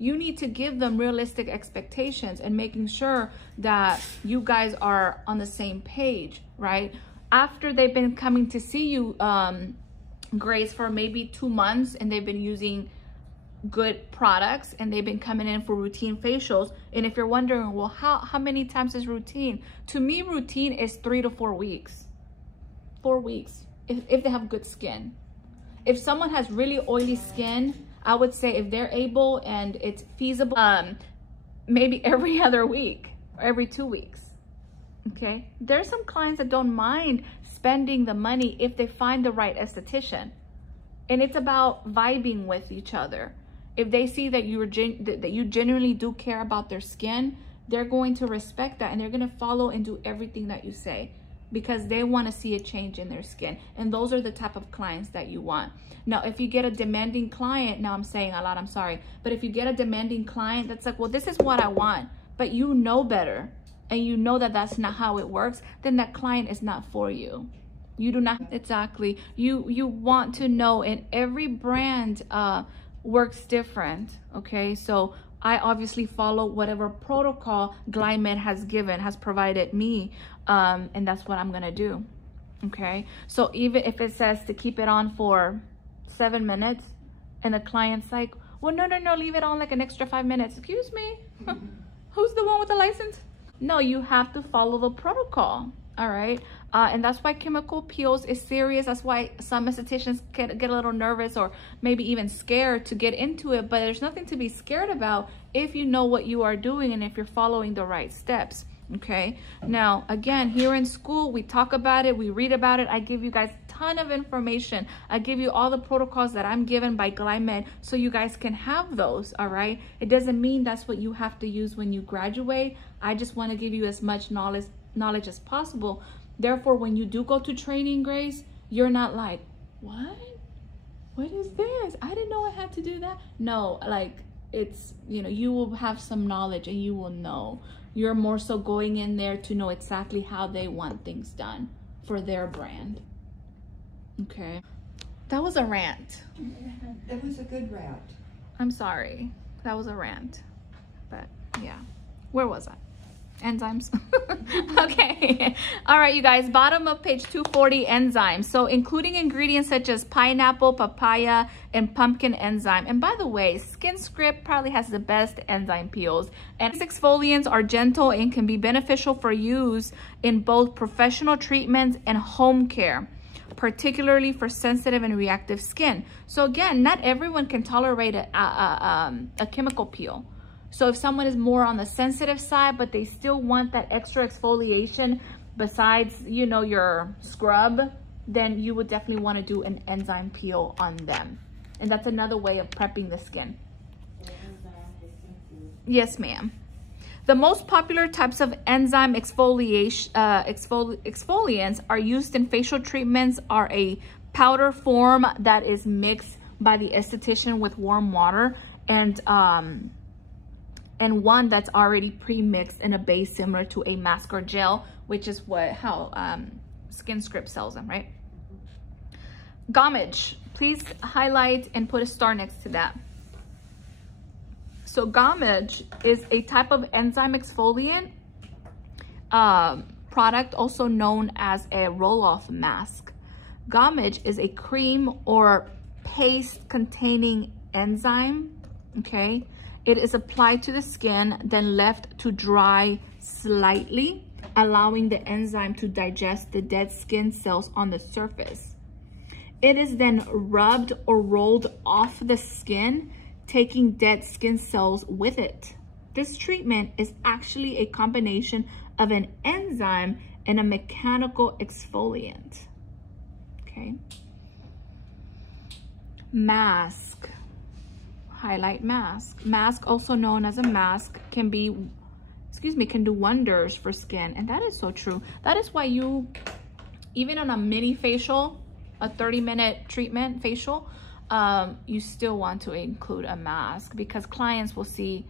You need to give them realistic expectations and making sure that you guys are on the same page, right? After they've been coming to see you, Grace, for maybe 2 months, and they've been using good products and they've been coming in for routine facials. And if you're wondering, well, how many times is routine? To me, routine is 3 to 4 weeks. 4 weeks, if they have good skin. If someone has really oily skin, I would say if they're able and it's feasible, maybe every other week or every 2 weeks. Okay, there's some clients that don't mind spending the money if they find the right esthetician, and it's about vibing with each other. If they see that you genuinely do care about their skin, they're going to respect that and they're going to follow and do everything that you say because they want to see a change in their skin. And those are the type of clients that you want. Now, if you get a demanding client, now I'm saying a lot, I'm sorry, but if you get a demanding client that's like, well, this is what I want, but you know better and you know that that's not how it works, then that client is not for you. You do not, exactly. You want to know, and every brand works different, okay? So I obviously follow whatever protocol Glymed has provided me, and that's what I'm gonna do, okay? So even if it says to keep it on for 7 minutes, and the client's like, well, no, leave it on like an extra 5 minutes. Excuse me, who's the one with the license? No, you have to follow the protocol, all right? And that's why chemical peels is serious. That's why some estheticians get a little nervous or maybe even scared to get into it. But there's nothing to be scared about if you know what you are doing and if you're following the right steps, okay? Now, again, here in school, we talk about it, we read about it. I give you guys a ton of information. I give you all the protocols that I'm given by Glymed so you guys can have those, all right? It doesn't mean that's what you have to use when you graduate. I just want to give you as much knowledge as possible. Therefore, when you do go to training, Grace, you're not like, what is this? I didn't know I had to do that. No, like, it's, you know, you will have some knowledge and you will know. You're more so going in there to know exactly how they want things done for their brand. Okay, that was a rant. That was a good rant. I'm sorry, that was a rant, but yeah. Where was I? Enzymes. Okay, all right, you guys, bottom of page 240, enzymes. So including ingredients such as pineapple, papaya, and pumpkin enzyme. And by the way, SkinScript probably has the best enzyme peels, and these exfoliants are gentle and can be beneficial for use in both professional treatments and home care, particularly for sensitive and reactive skin. So again, not everyone can tolerate a chemical peel. So if someone is more on the sensitive side, but they still want that extra exfoliation besides, you know, your scrub, then you would definitely want to do an enzyme peel on them. And that's another way of prepping the skin. Yes, ma'am. The most popular types of enzyme exfoliants are used in facial treatments are a powder form that is mixed by the esthetician with warm water, and one that's already pre-mixed in a base similar to a mask or gel, which is how SkinScript sells them, right? Glymed, please highlight and put a star next to that. So Glymed is a type of enzyme exfoliant product, also known as a roll-off mask. Glymed is a cream or paste containing enzyme, okay? It is applied to the skin, then left to dry slightly, allowing the enzyme to digest the dead skin cells on the surface. It is then rubbed or rolled off the skin, taking dead skin cells with it. This treatment is actually a combination of an enzyme and a mechanical exfoliant. Okay. Mask. Highlight mask. Mask, also known as a mask, can do wonders for skin. And that is so true. That is why you, even on a mini facial, a 30-minute treatment facial, you still want to include a mask because clients will see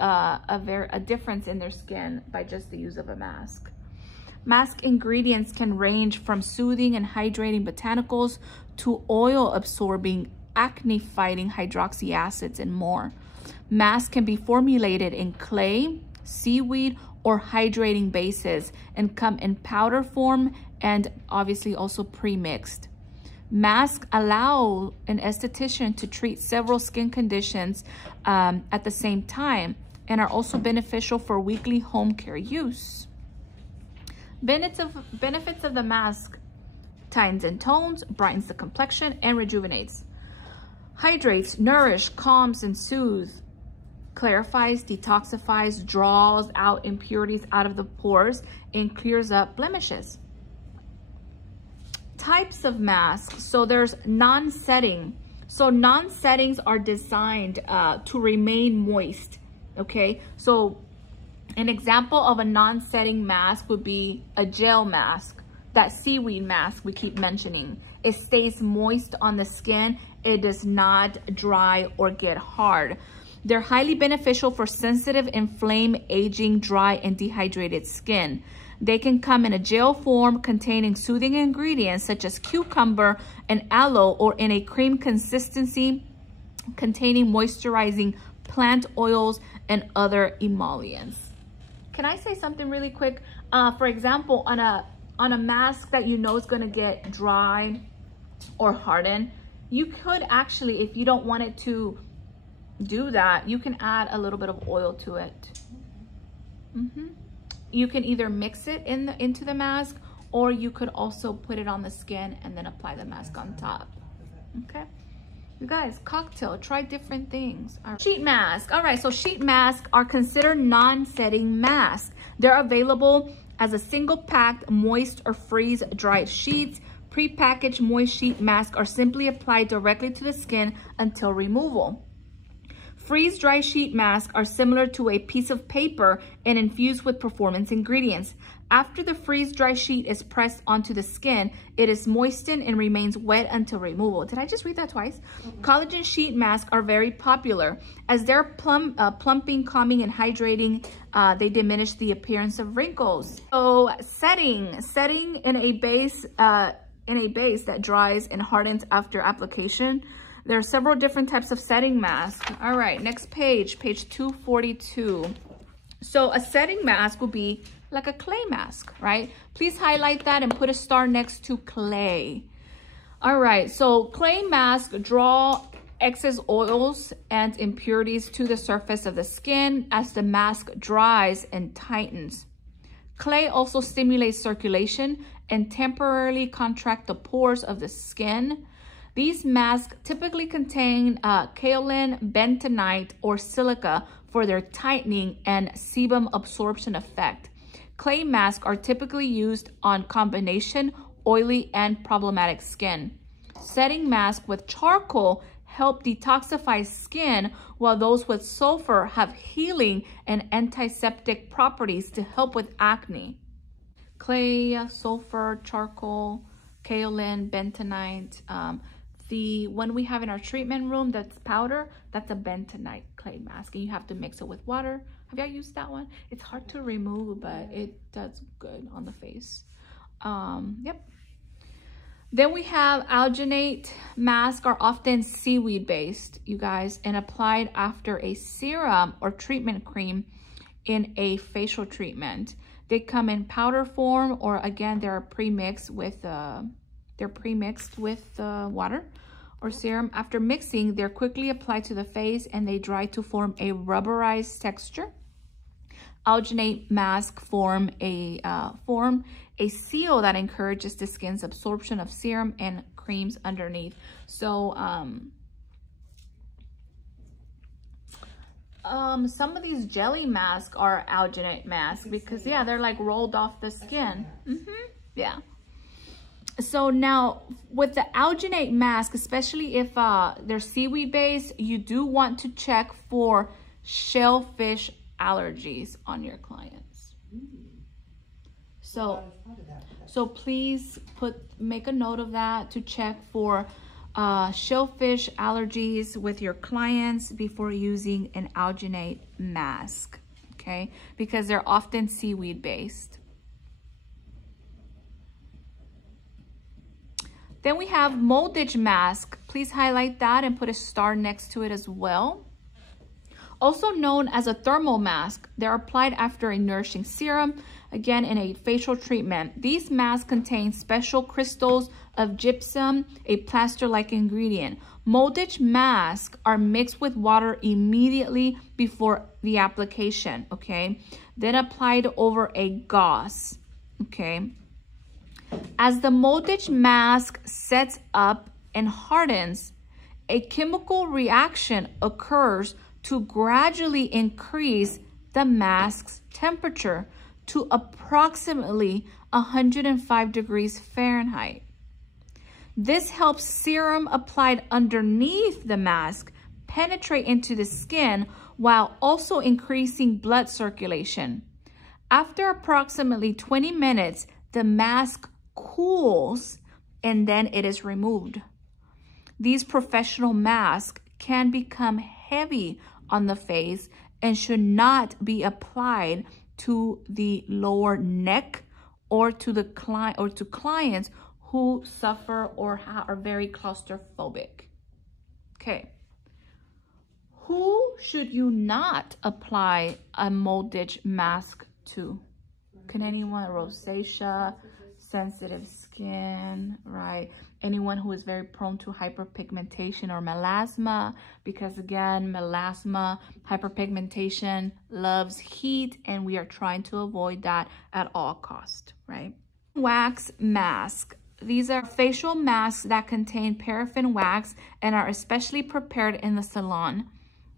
a difference in their skin by just the use of a mask. Mask ingredients can range from soothing and hydrating botanicals to oil absorbing acne-fighting hydroxy acids and more. Masks can be formulated in clay, seaweed, or hydrating bases and come in powder form and obviously also pre-mixed. Masks allow an esthetician to treat several skin conditions at the same time and are also beneficial for weekly home care use. Benefits of the mask: tightens and tones, brightens the complexion, and rejuvenates. Hydrates, nourish, calms, and soothes. Clarifies, detoxifies, draws out impurities out of the pores, and clears up blemishes. Types of masks. So there's non-setting. So non-settings are designed to remain moist. Okay, so an example of a non-setting mask would be a gel mask, that seaweed mask we keep mentioning. It stays moist on the skin. It does not dry or get hard. They're highly beneficial for sensitive, inflamed, aging, dry, and dehydrated skin. They can come in a gel form containing soothing ingredients such as cucumber and aloe, or in a cream consistency containing moisturizing plant oils and other emollients. Can I say something really quick? For example, on a mask that you know is going to get dry or harden, you could actually, if you don't want it to do that, you can add a little bit of oil to it. You can either mix it into the mask, or you could also put it on the skin and then apply the mask on top. Okay, you guys, cocktail, try different things. Sheet mask. All right, so sheet masks are considered non-setting masks. They're available as a single packed, moist or freeze dried sheets. Pre-packaged moist sheet masks are simply applied directly to the skin until removal. Freeze-dry sheet masks are similar to a piece of paper and infused with performance ingredients. After the freeze-dry sheet is pressed onto the skin, it is moistened and remains wet until removal. Did I just read that twice? Collagen sheet masks are very popular. As they're plumping, calming, and hydrating, they diminish the appearance of wrinkles. So setting in a base that dries and hardens after application. There are several different types of setting masks. All right, next page, page 242. So a setting mask will be like a clay mask, right? Please highlight that and put a star next to clay. All right, so clay masks draw excess oils and impurities to the surface of the skin as the mask dries and tightens. Clay also stimulates circulation and temporarily contract the pores of the skin. These masks typically contain kaolin, bentonite, or silica for their tightening and sebum absorption effect. Clay masks are typically used on combination, oily, and problematic skin. Setting masks with charcoal help detoxify skin, while those with sulfur have healing and antiseptic properties to help with acne. Clay, sulfur, charcoal, kaolin, bentonite. The one we have in our treatment room that's powder, that's a bentonite clay mask, and you have to mix it with water. Have y'all used that one? It's hard to remove, but it does good on the face. Yep. Then we have alginate masks, are often seaweed based, you guys, and applied after a serum or treatment cream in a facial treatment. They come in powder form, or again, they're pre-mixed with water or serum. After mixing, they're quickly applied to the face and they dry to form a rubberized texture. Alginate masks form a seal that encourages the skin's absorption of serum and creams underneath. So some of these jelly masks are alginate masks because yeah, they're like rolled off the skin. Yeah. So now with the alginate mask, especially if they're seaweed based, you do want to check for shellfish allergies on your clients. So please make a note of that, to check for shellfish allergies with your clients before using an alginate mask, okay? Because they're often seaweed based. Then we have moldage mask. Please highlight that and put a star next to it as well. Also known as a thermal mask, they're applied after a nourishing serum. again, in a facial treatment. These masks contain special crystals of gypsum, a plaster-like ingredient. Moldage masks are mixed with water immediately before the application, okay? Then applied over a gauze, okay? As the moldage mask sets up and hardens, a chemical reaction occurs to gradually increase the mask's temperature to approximately 105 degrees Fahrenheit. This helps serum applied underneath the mask penetrate into the skin while also increasing blood circulation. After approximately 20 minutes, the mask cools and then it is removed. These professional masks can become heavy on the face and should not be applied to the lower neck or to the clients who suffer or are very claustrophobic. Okay. Who should you not apply a moldage mask to? Can anyone? Rosacea, sensitive skin, right? Anyone who is very prone to hyperpigmentation or melasma, because again, melasma, hyperpigmentation loves heat, and we are trying to avoid that at all costs, right? Wax mask. These are facial masks that contain paraffin wax and are especially prepared in the salon.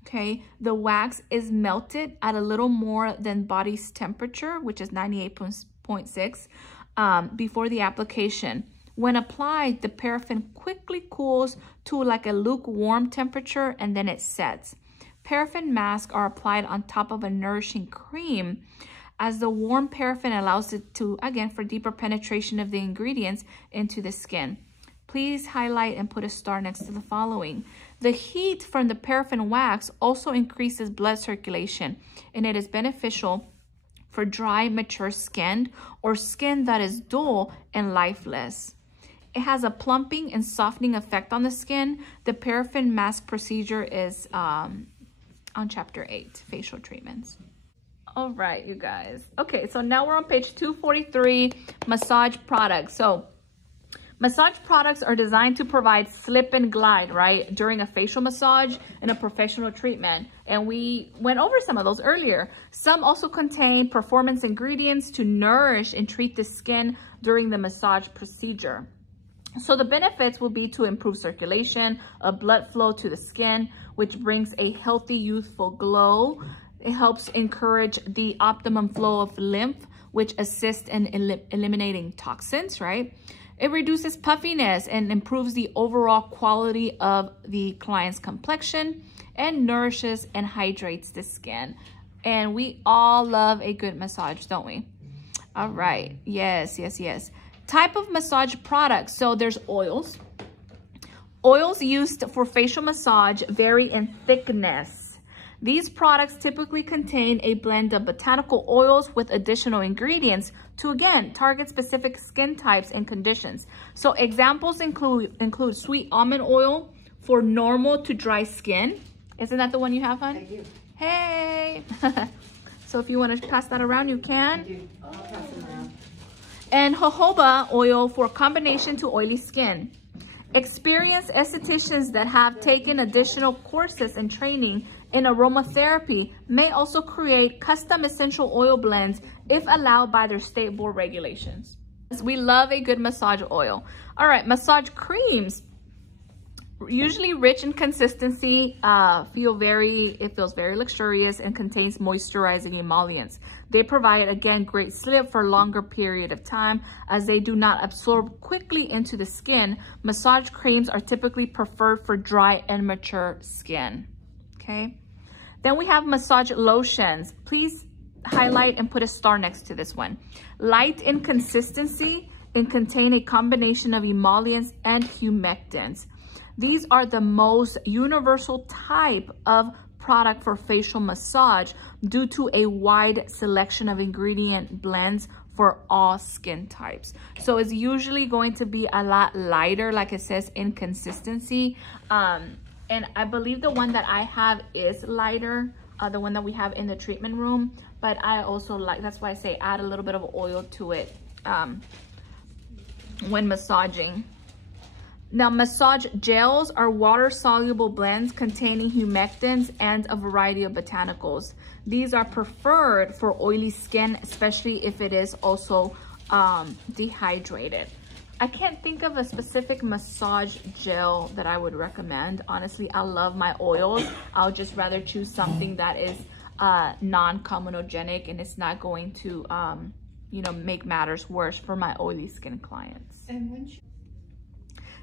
Okay, the wax is melted at a little more than body's temperature, which is 98.6, before the application. When applied, the paraffin quickly cools to like a lukewarm temperature and then it sets. Paraffin masks are applied on top of a nourishing cream, as the warm paraffin allows it to, again, for deeper penetration of the ingredients into the skin. Please highlight and put a star next to the following. The heat from the paraffin wax also increases blood circulation, and it is beneficial for dry, mature skin or skin that is dull and lifeless. It has a plumping and softening effect on the skin. The paraffin mask procedure is on chapter 8, facial treatments. All right, you guys. Okay, so now we're on page 243, massage products. So massage products are designed to provide slip and glide, right, during a facial massage and a professional treatment. And we went over some of those earlier. Some also contain performance ingredients to nourish and treat the skin during the massage procedure. So the benefits will be to improve circulation, a blood flow to the skin, which brings a healthy, youthful glow. It helps encourage the optimum flow of lymph, which assists in eliminating toxins, right? It reduces puffiness and improves the overall quality of the client's complexion and nourishes and hydrates the skin. And we all love a good massage, don't we? All right. Yes, yes, yes. Type of massage products. So there's oils. Oils used for facial massage vary in thickness. These products typically contain a blend of botanical oils with additional ingredients to, again, target specific skin types and conditions. So examples include sweet almond oil for normal to dry skin. Isn't that the one you have, hon? I do. Hey! So if you want to pass that around, you can. I do. I'll pass it around. And jojoba oil for combination to oily skin. Experienced estheticians that have taken additional courses and training in aromatherapy may also create custom essential oil blends if allowed by their state board regulations. We love a good massage oil. All right, massage creams. Usually rich in consistency, it feels very luxurious and contains moisturizing emollients. They provide, again, great slip for a longer period of time as they do not absorb quickly into the skin. Massage creams are typically preferred for dry and mature skin, okay? Then we have massage lotions. Please highlight and put a star next to this one. Light in consistency and contain a combination of emollients and humectants. These are the most universal type of product for facial massage due to a wide selection of ingredient blends for all skin types. So it's usually going to be a lot lighter, like it says, in consistency. And I believe the one that I have is lighter. the one that we have in the treatment room, but I also like, that's why I say add a little bit of oil to it when massaging. Now, massage gels are water-soluble blends containing humectants and a variety of botanicals. These are preferred for oily skin, especially if it is also dehydrated. I can't think of a specific massage gel that I would recommend. Honestly, I love my oils. I'll just rather choose something that is non-comedogenic and it's not going to, you know, make matters worse for my oily skin clients. And when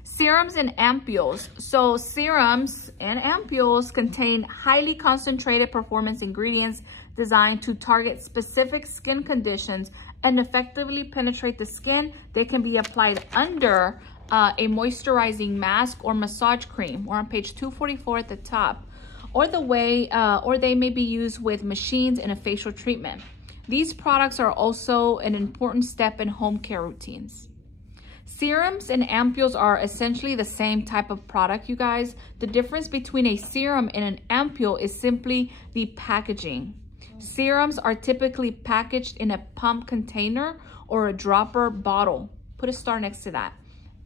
serums and ampules. So serums and ampules contain highly concentrated performance ingredients designed to target specific skin conditions and effectively penetrate the skin. They can be applied under a moisturizing mask or massage cream. We're on page 244 at the top. Or they may be used with machines in a facial treatment. These products are also an important step in home care routines. Serums and ampules are essentially the same type of product, you guys. The difference between a serum and an ampule is simply the packaging. Serums are typically packaged in a pump container or a dropper bottle. Put a star next to that.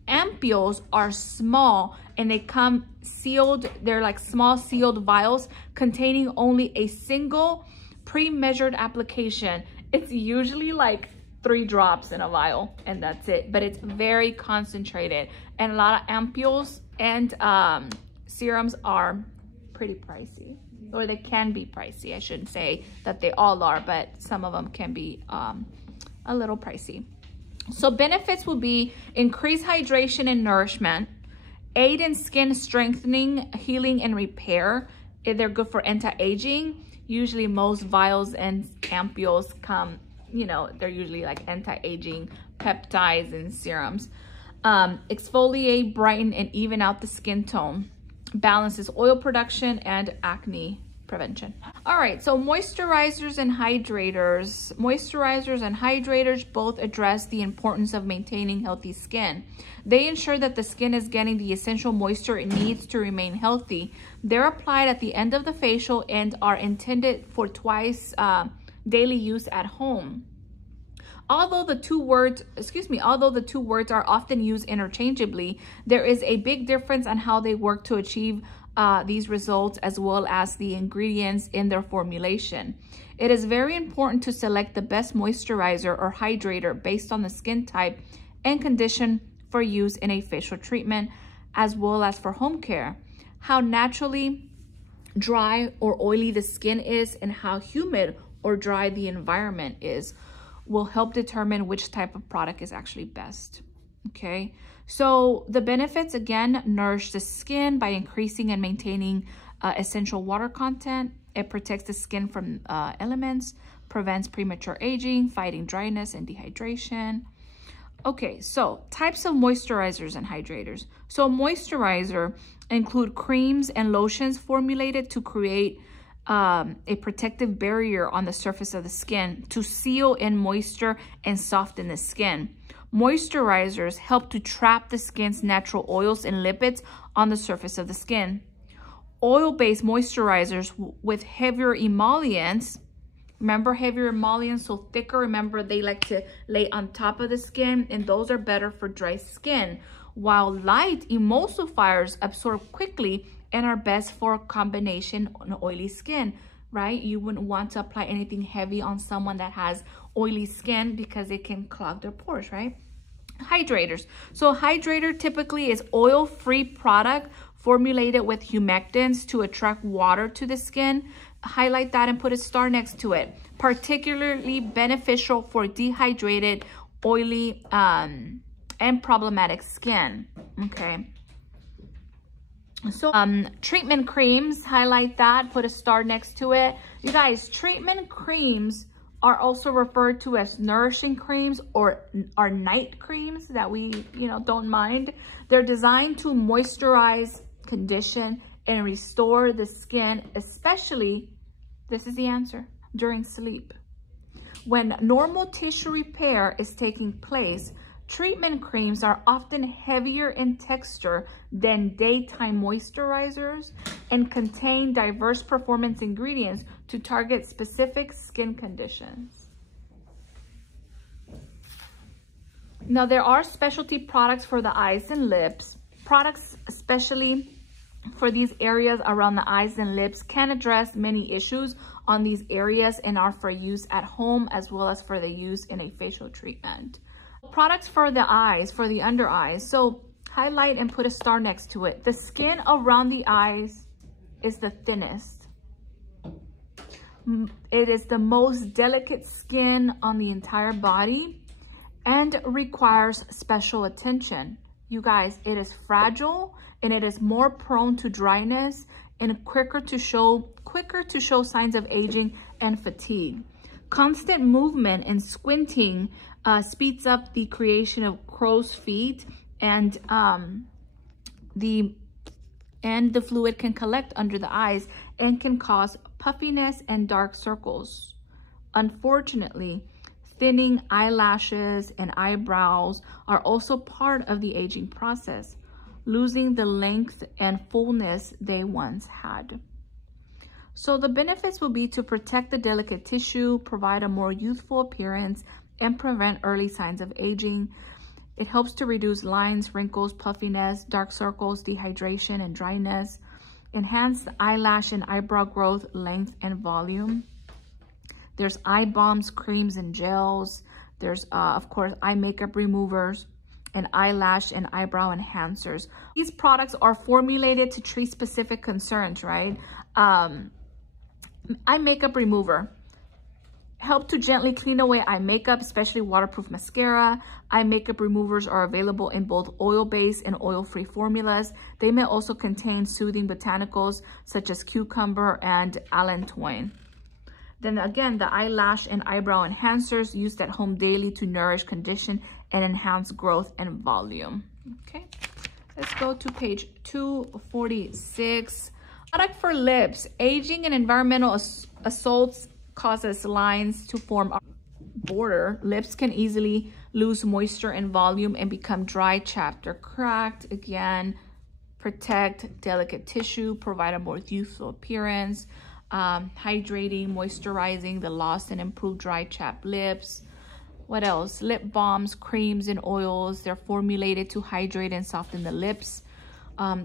Ampules are small and they come sealed. They're like small sealed vials containing only a single pre-measured application. It's usually like 3 drops in a vial and that's it, but it's very concentrated, and a lot of ampules and serums are pretty pricey, or they can be pricey. I shouldn't say that they all are, but some of them can be a little pricey. So benefits will be increased hydration and nourishment, aid in skin strengthening, healing, and repair. They're good for anti-aging. Usually most vials and ampules come, you know, they're usually like anti-aging peptides and serums. Exfoliate, brighten, and even out the skin tone. Balances oil production and acne prevention. All right, so moisturizers and hydrators. Moisturizers and hydrators both address the importance of maintaining healthy skin. They ensure that the skin is getting the essential moisture it needs to remain healthy. They're applied at the end of the facial and are intended for twice daily use at home. Although the two words are often used interchangeably, there is a big difference on how they work to achieve these results, as well as the ingredients in their formulation. It is very important to select the best moisturizer or hydrator based on the skin type and condition for use in a facial treatment, as well as for home care. How naturally dry or oily the skin is and how humid or dry the environment is will help determine which type of product is actually best. Okay, so the benefits, again, nourish the skin by increasing and maintaining essential water content. It protects the skin from elements, prevents premature aging, fighting dryness and dehydration. Okay, so types of moisturizers and hydrators. So moisturizer include creams and lotions formulated to create a protective barrier on the surface of the skin to seal in moisture and soften the skin. Moisturizers help to trap the skin's natural oils and lipids on the surface of the skin. Oil-based moisturizers with heavier emollients, remember heavier emollients, so thicker, remember they like to lay on top of the skin, and those are better for dry skin, while light emulsifiers absorb quickly and are best for combination on oily skin, right? You wouldn't want to apply anything heavy on someone that has oily skin because it can clog their pores, right? Hydrators. So hydrator typically is oil-free product formulated with humectants to attract water to the skin. Highlight that and put a star next to it. Particularly beneficial for dehydrated, oily, and problematic skin, okay? So treatment creams, highlight that, put a star next to it. You guys, treatment creams are also referred to as nourishing creams or are night creams that we, don't mind. They're designed to moisturize, condition, and restore the skin, especially, this is the answer, during sleep. When normal tissue repair is taking place, treatment creams are often heavier in texture than daytime moisturizers and contain diverse performance ingredients to target specific skin conditions. Now, there are specialty products for the eyes and lips. Products especially for these areas around the eyes and lips can address many issues on these areas and are for use at home as well as for the use in a facial treatment. Products for the eyes, for the under eyes. So highlight and put a star next to it. The skin around the eyes is the thinnest. It is the most delicate skin on the entire body and requires special attention. You guys, it is fragile and it is more prone to dryness and quicker to show signs of aging and fatigue. Constant movement and squinting speeds up the creation of crow's feet, and the fluid can collect under the eyes and can cause puffiness and dark circles. Unfortunately, thinning eyelashes and eyebrows are also part of the aging process, losing the length and fullness they once had. So the benefits will be to protect the delicate tissue, provide a more youthful appearance, and prevent early signs of aging. It helps to reduce lines, wrinkles, puffiness, dark circles, dehydration, and dryness. Enhance the eyelash and eyebrow growth, length, and volume. There's eye balms, creams, and gels. There's, of course, eye makeup removers and eyelash and eyebrow enhancers. These products are formulated to treat specific concerns, right? Eye makeup remover. Help to gently clean away eye makeup, especially waterproof mascara. Eye makeup removers are available in both oil-based and oil-free formulas. They may also contain soothing botanicals such as cucumber and allantoin. Then again, the eyelash and eyebrow enhancers used at home daily to nourish, condition, and enhance growth and volume. Okay, let's go to page 246. Product for lips. Aging and environmental assaults causes lines to form border. Lips can easily lose moisture and volume and become dry, chapped, or cracked. Again, protect delicate tissue, provide a more youthful appearance, hydrating, moisturizing the lost and improved dry, chapped lips. What else? Lip balms, creams, and oils. They're formulated to hydrate and soften the lips.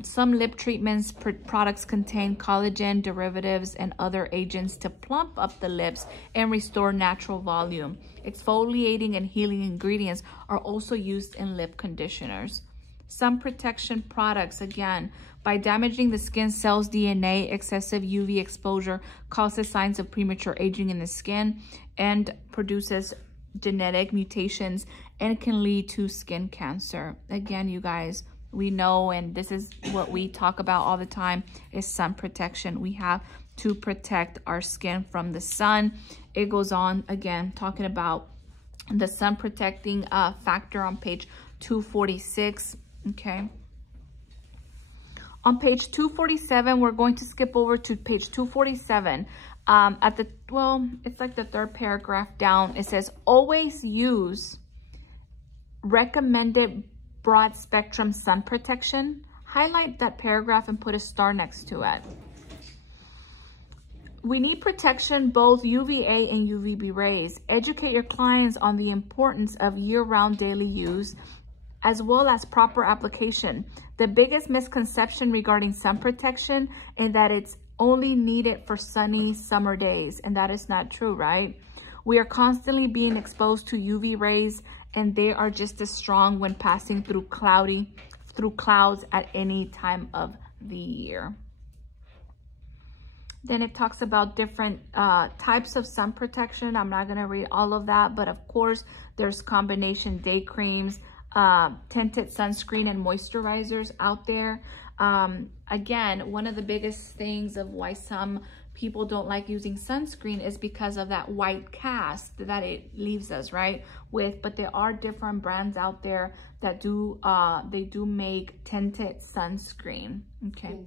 Some lip treatments products contain collagen derivatives and other agents to plump up the lips and restore natural volume. Exfoliating and healing ingredients are also used in lip conditioners. Sun protection products, again, by damaging the skin cells' DNA, excessive UV exposure causes signs of premature aging in the skin and produces genetic mutations and can lead to skin cancer. Again, you guys, we know, and this is what we talk about all the time, is sun protection. We have to protect our skin from the sun. It goes on, again, talking about the sun protecting factor on page 246, okay? On page 247, we're going to skip over to page 247. It's like the third paragraph down. It says, always use recommended broad spectrum sun protection. Highlight that paragraph and put a star next to it. We need protection both UVA and UVB rays. Educate your clients on the importance of year-round daily use as well as proper application. The biggest misconception regarding sun protection is that it's only needed for sunny summer days, and that is not true, right? We are constantly being exposed to UV rays, and they are just as strong when passing through clouds at any time of the year. Then it talks about different types of sun protection. I'm not going to read all of that, but of course there's combination day creams, tinted sunscreen, and moisturizers out there. Again, one of the biggest things of why some people don't like using sunscreen is because of that white cast that it leaves us, right, with. But there are different brands out there that do they do make tinted sunscreen. Okay,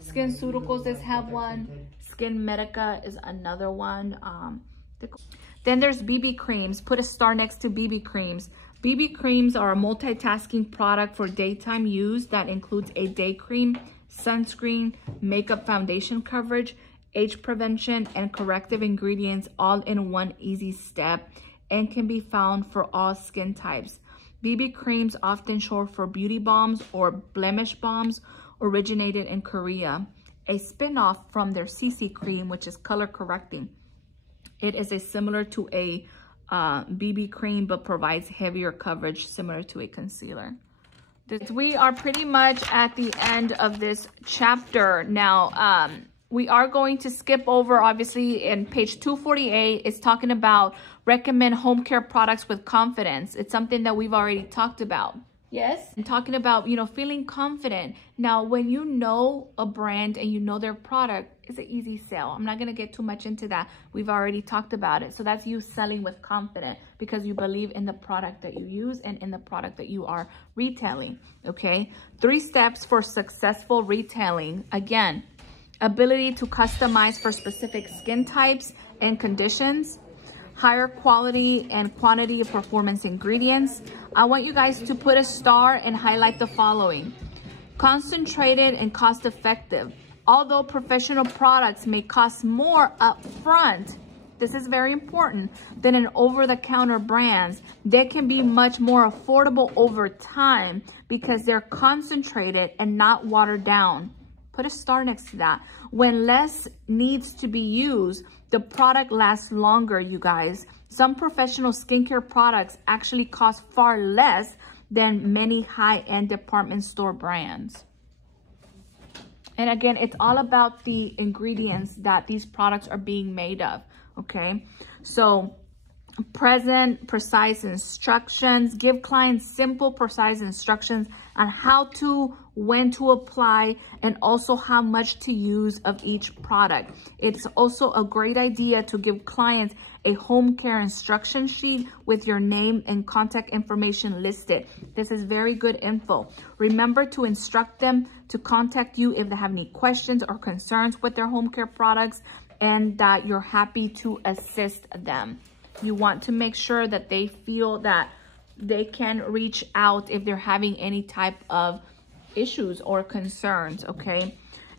SkinCeuticals does have one. Skin Medica is another one. Then there's BB creams. Put a star next to BB creams. BB creams are a multitasking product for daytime use that includes a day cream sunscreen, makeup foundation coverage, age prevention, and corrective ingredients all in one easy step, and can be found for all skin types. BB creams, often short for beauty balms or blemish balms, originated in Korea, a spin-off from their CC cream, which is color correcting. It is similar to a BB cream, but provides heavier coverage similar to a concealer. We are pretty much at the end of this chapter. Now, we are going to skip over, obviously, in page 248, it's talking about recommend home care products with confidence. It's something that we've already talked about. Yes. And talking about, feeling confident. Now, when you know a brand and you know their product, it's an easy sell. I'm not going to get too much into that. We've already talked about it. So that's you selling with confidence because you believe in the product that you use and in the product that you are retailing. Okay. 3 steps for successful retailing. Again, ability to customize for specific skin types and conditions, higher quality and quantity of performance ingredients. I want you guys to put a star and highlight the following. Concentrated and cost effective. Although professional products may cost more up front, this is very important, than an over-the-counter brands, they can be much more affordable over time because they're concentrated and not watered down. Put a star next to that. When less needs to be used, the product lasts longer, you guys. Some professional skincare products actually cost far less than many high-end department store brands. And again, it's all about the ingredients that these products are being made of, okay? So, present, precise instructions. Give clients simple, precise instructions on how to, when to apply, and also how much to use of each product. It's also a great idea to give clients a home care instruction sheet with your name and contact information listed. This is very good info. Remember to instruct them to contact you if they have any questions or concerns with their home care products, and that you're happy to assist them. You want to make sure that they feel that they can reach out if they're having any type of issues or concerns, okay?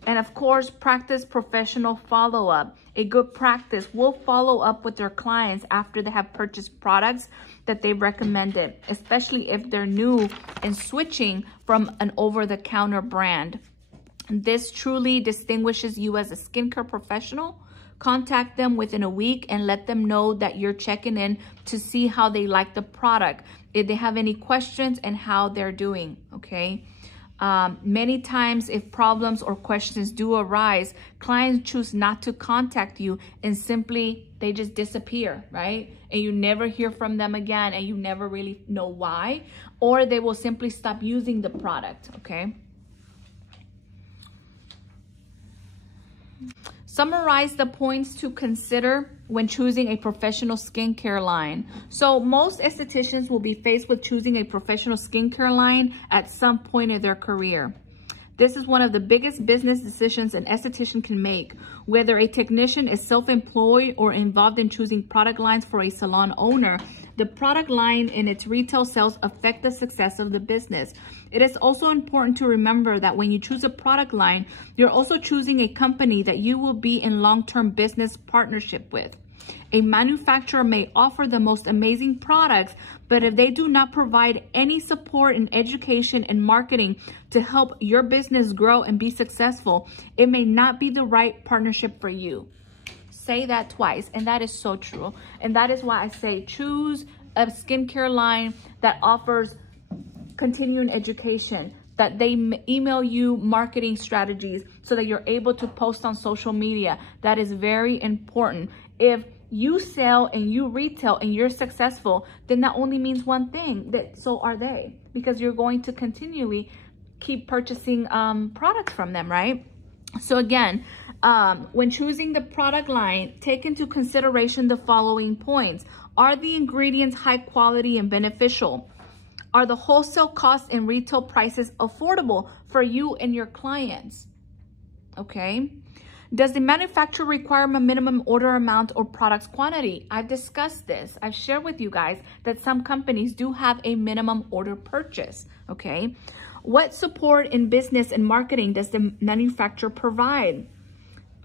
And of course, practice professional follow-up. A good practice will follow up with their clients after they have purchased products that they've recommended, especially if they're new and switching from an over-the-counter brand. This truly distinguishes you as a skincare professional. Contact them within a week and let them know that you're checking in to see how they like the product, if they have any questions, and how they're doing, okay? Many times, if problems or questions do arise, clients choose not to contact you and simply, they just disappear, right? And you never hear from them again and you never really know why, or they will simply stop using the product, okay? Summarize the points to consider when choosing a professional skincare line. So most estheticians will be faced with choosing a professional skincare line at some point in their career. This is one of the biggest business decisions an esthetician can make, whether a technician is self-employed or involved in choosing product lines for a salon owner. The product line and its retail sales affect the success of the business. It is also important to remember that when you choose a product line, you're also choosing a company that you will be in long-term business partnership with. A manufacturer may offer the most amazing products, but if they do not provide any support in education and marketing to help your business grow and be successful, it may not be the right partnership for you. Say that twice, and that is so true. And that is why I say choose a skincare line that offers continuing education, that they email you marketing strategies so that you're able to post on social media. That is very important. If you sell and you retail and you're successful, then that only means one thing, that so are they, because you're going to continually keep purchasing products from them, right? So again, when choosing the product line, take into consideration the following points. Are the ingredients high quality and beneficial? Are the wholesale costs and retail prices affordable for you and your clients? Okay. Does the manufacturer require a minimum order amount or products quantity? I've discussed this. I've shared with you guys that some companies do have a minimum order purchase. Okay. What support in business and marketing does the manufacturer provide?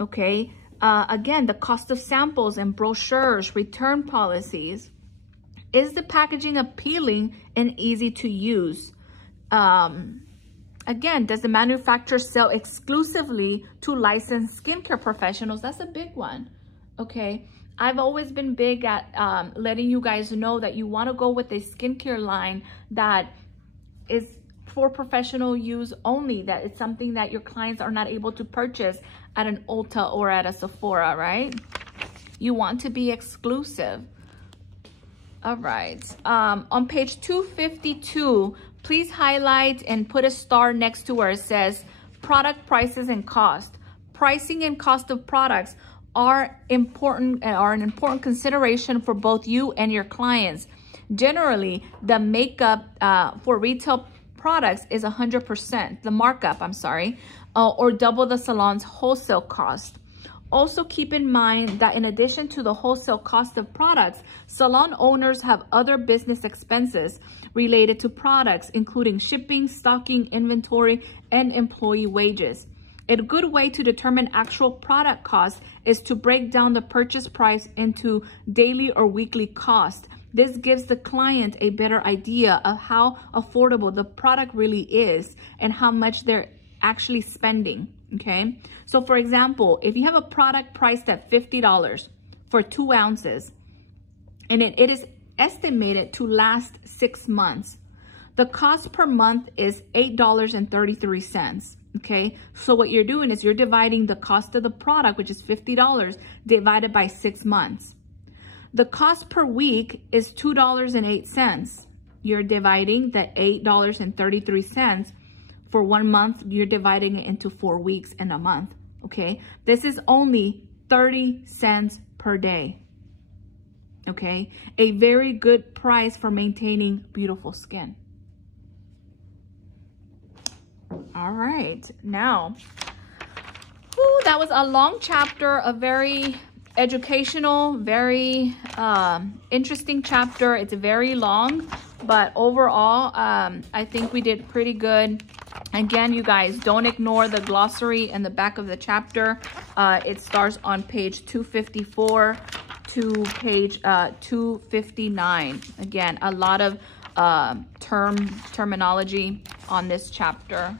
Okay, again, the cost of samples and brochures, return policies. Is the packaging appealing and easy to use? Again, does the manufacturer sell exclusively to licensed skincare professionals? That's a big one, okay? I've always been big at letting you guys know that you want to go with a skincare line that is for professional use only, that it's something that your clients are not able to purchase at an Ulta or at a Sephora, right? You want to be exclusive. All right, on page 252, please highlight and put a star next to where it says product prices and cost. Pricing and cost of products are important and are an important consideration for both you and your clients. Generally, the makeup for retail products is 100%, the markup, I'm sorry, or double the salon's wholesale cost. Also keep in mind that in addition to the wholesale cost of products, salon owners have other business expenses related to products, including shipping, stocking, inventory, and employee wages. A good way to determine actual product cost is to break down the purchase price into daily or weekly cost. This gives the client a better idea of how affordable the product really is and how much they're actually spending. Okay, so for example, if you have a product priced at $50 for 2 ounces and it is estimated to last 6 months, the cost per month is $8.33. Okay, so what you're doing is you're dividing the cost of the product, which is $50, divided by 6 months. The cost per week is $2.08. You're dividing the $8.33 for 1 month, you're dividing it into 4 weeks and a month, okay? This is only 30 cents per day, okay? A very good price for maintaining beautiful skin. All right, now, that was a long chapter, a very educational, very interesting chapter. It's very long, but overall, I think we did pretty good. Again, you guys, don't ignore the glossary in the back of the chapter. It starts on page 254 to page 259. Again, a lot of terminology on this chapter.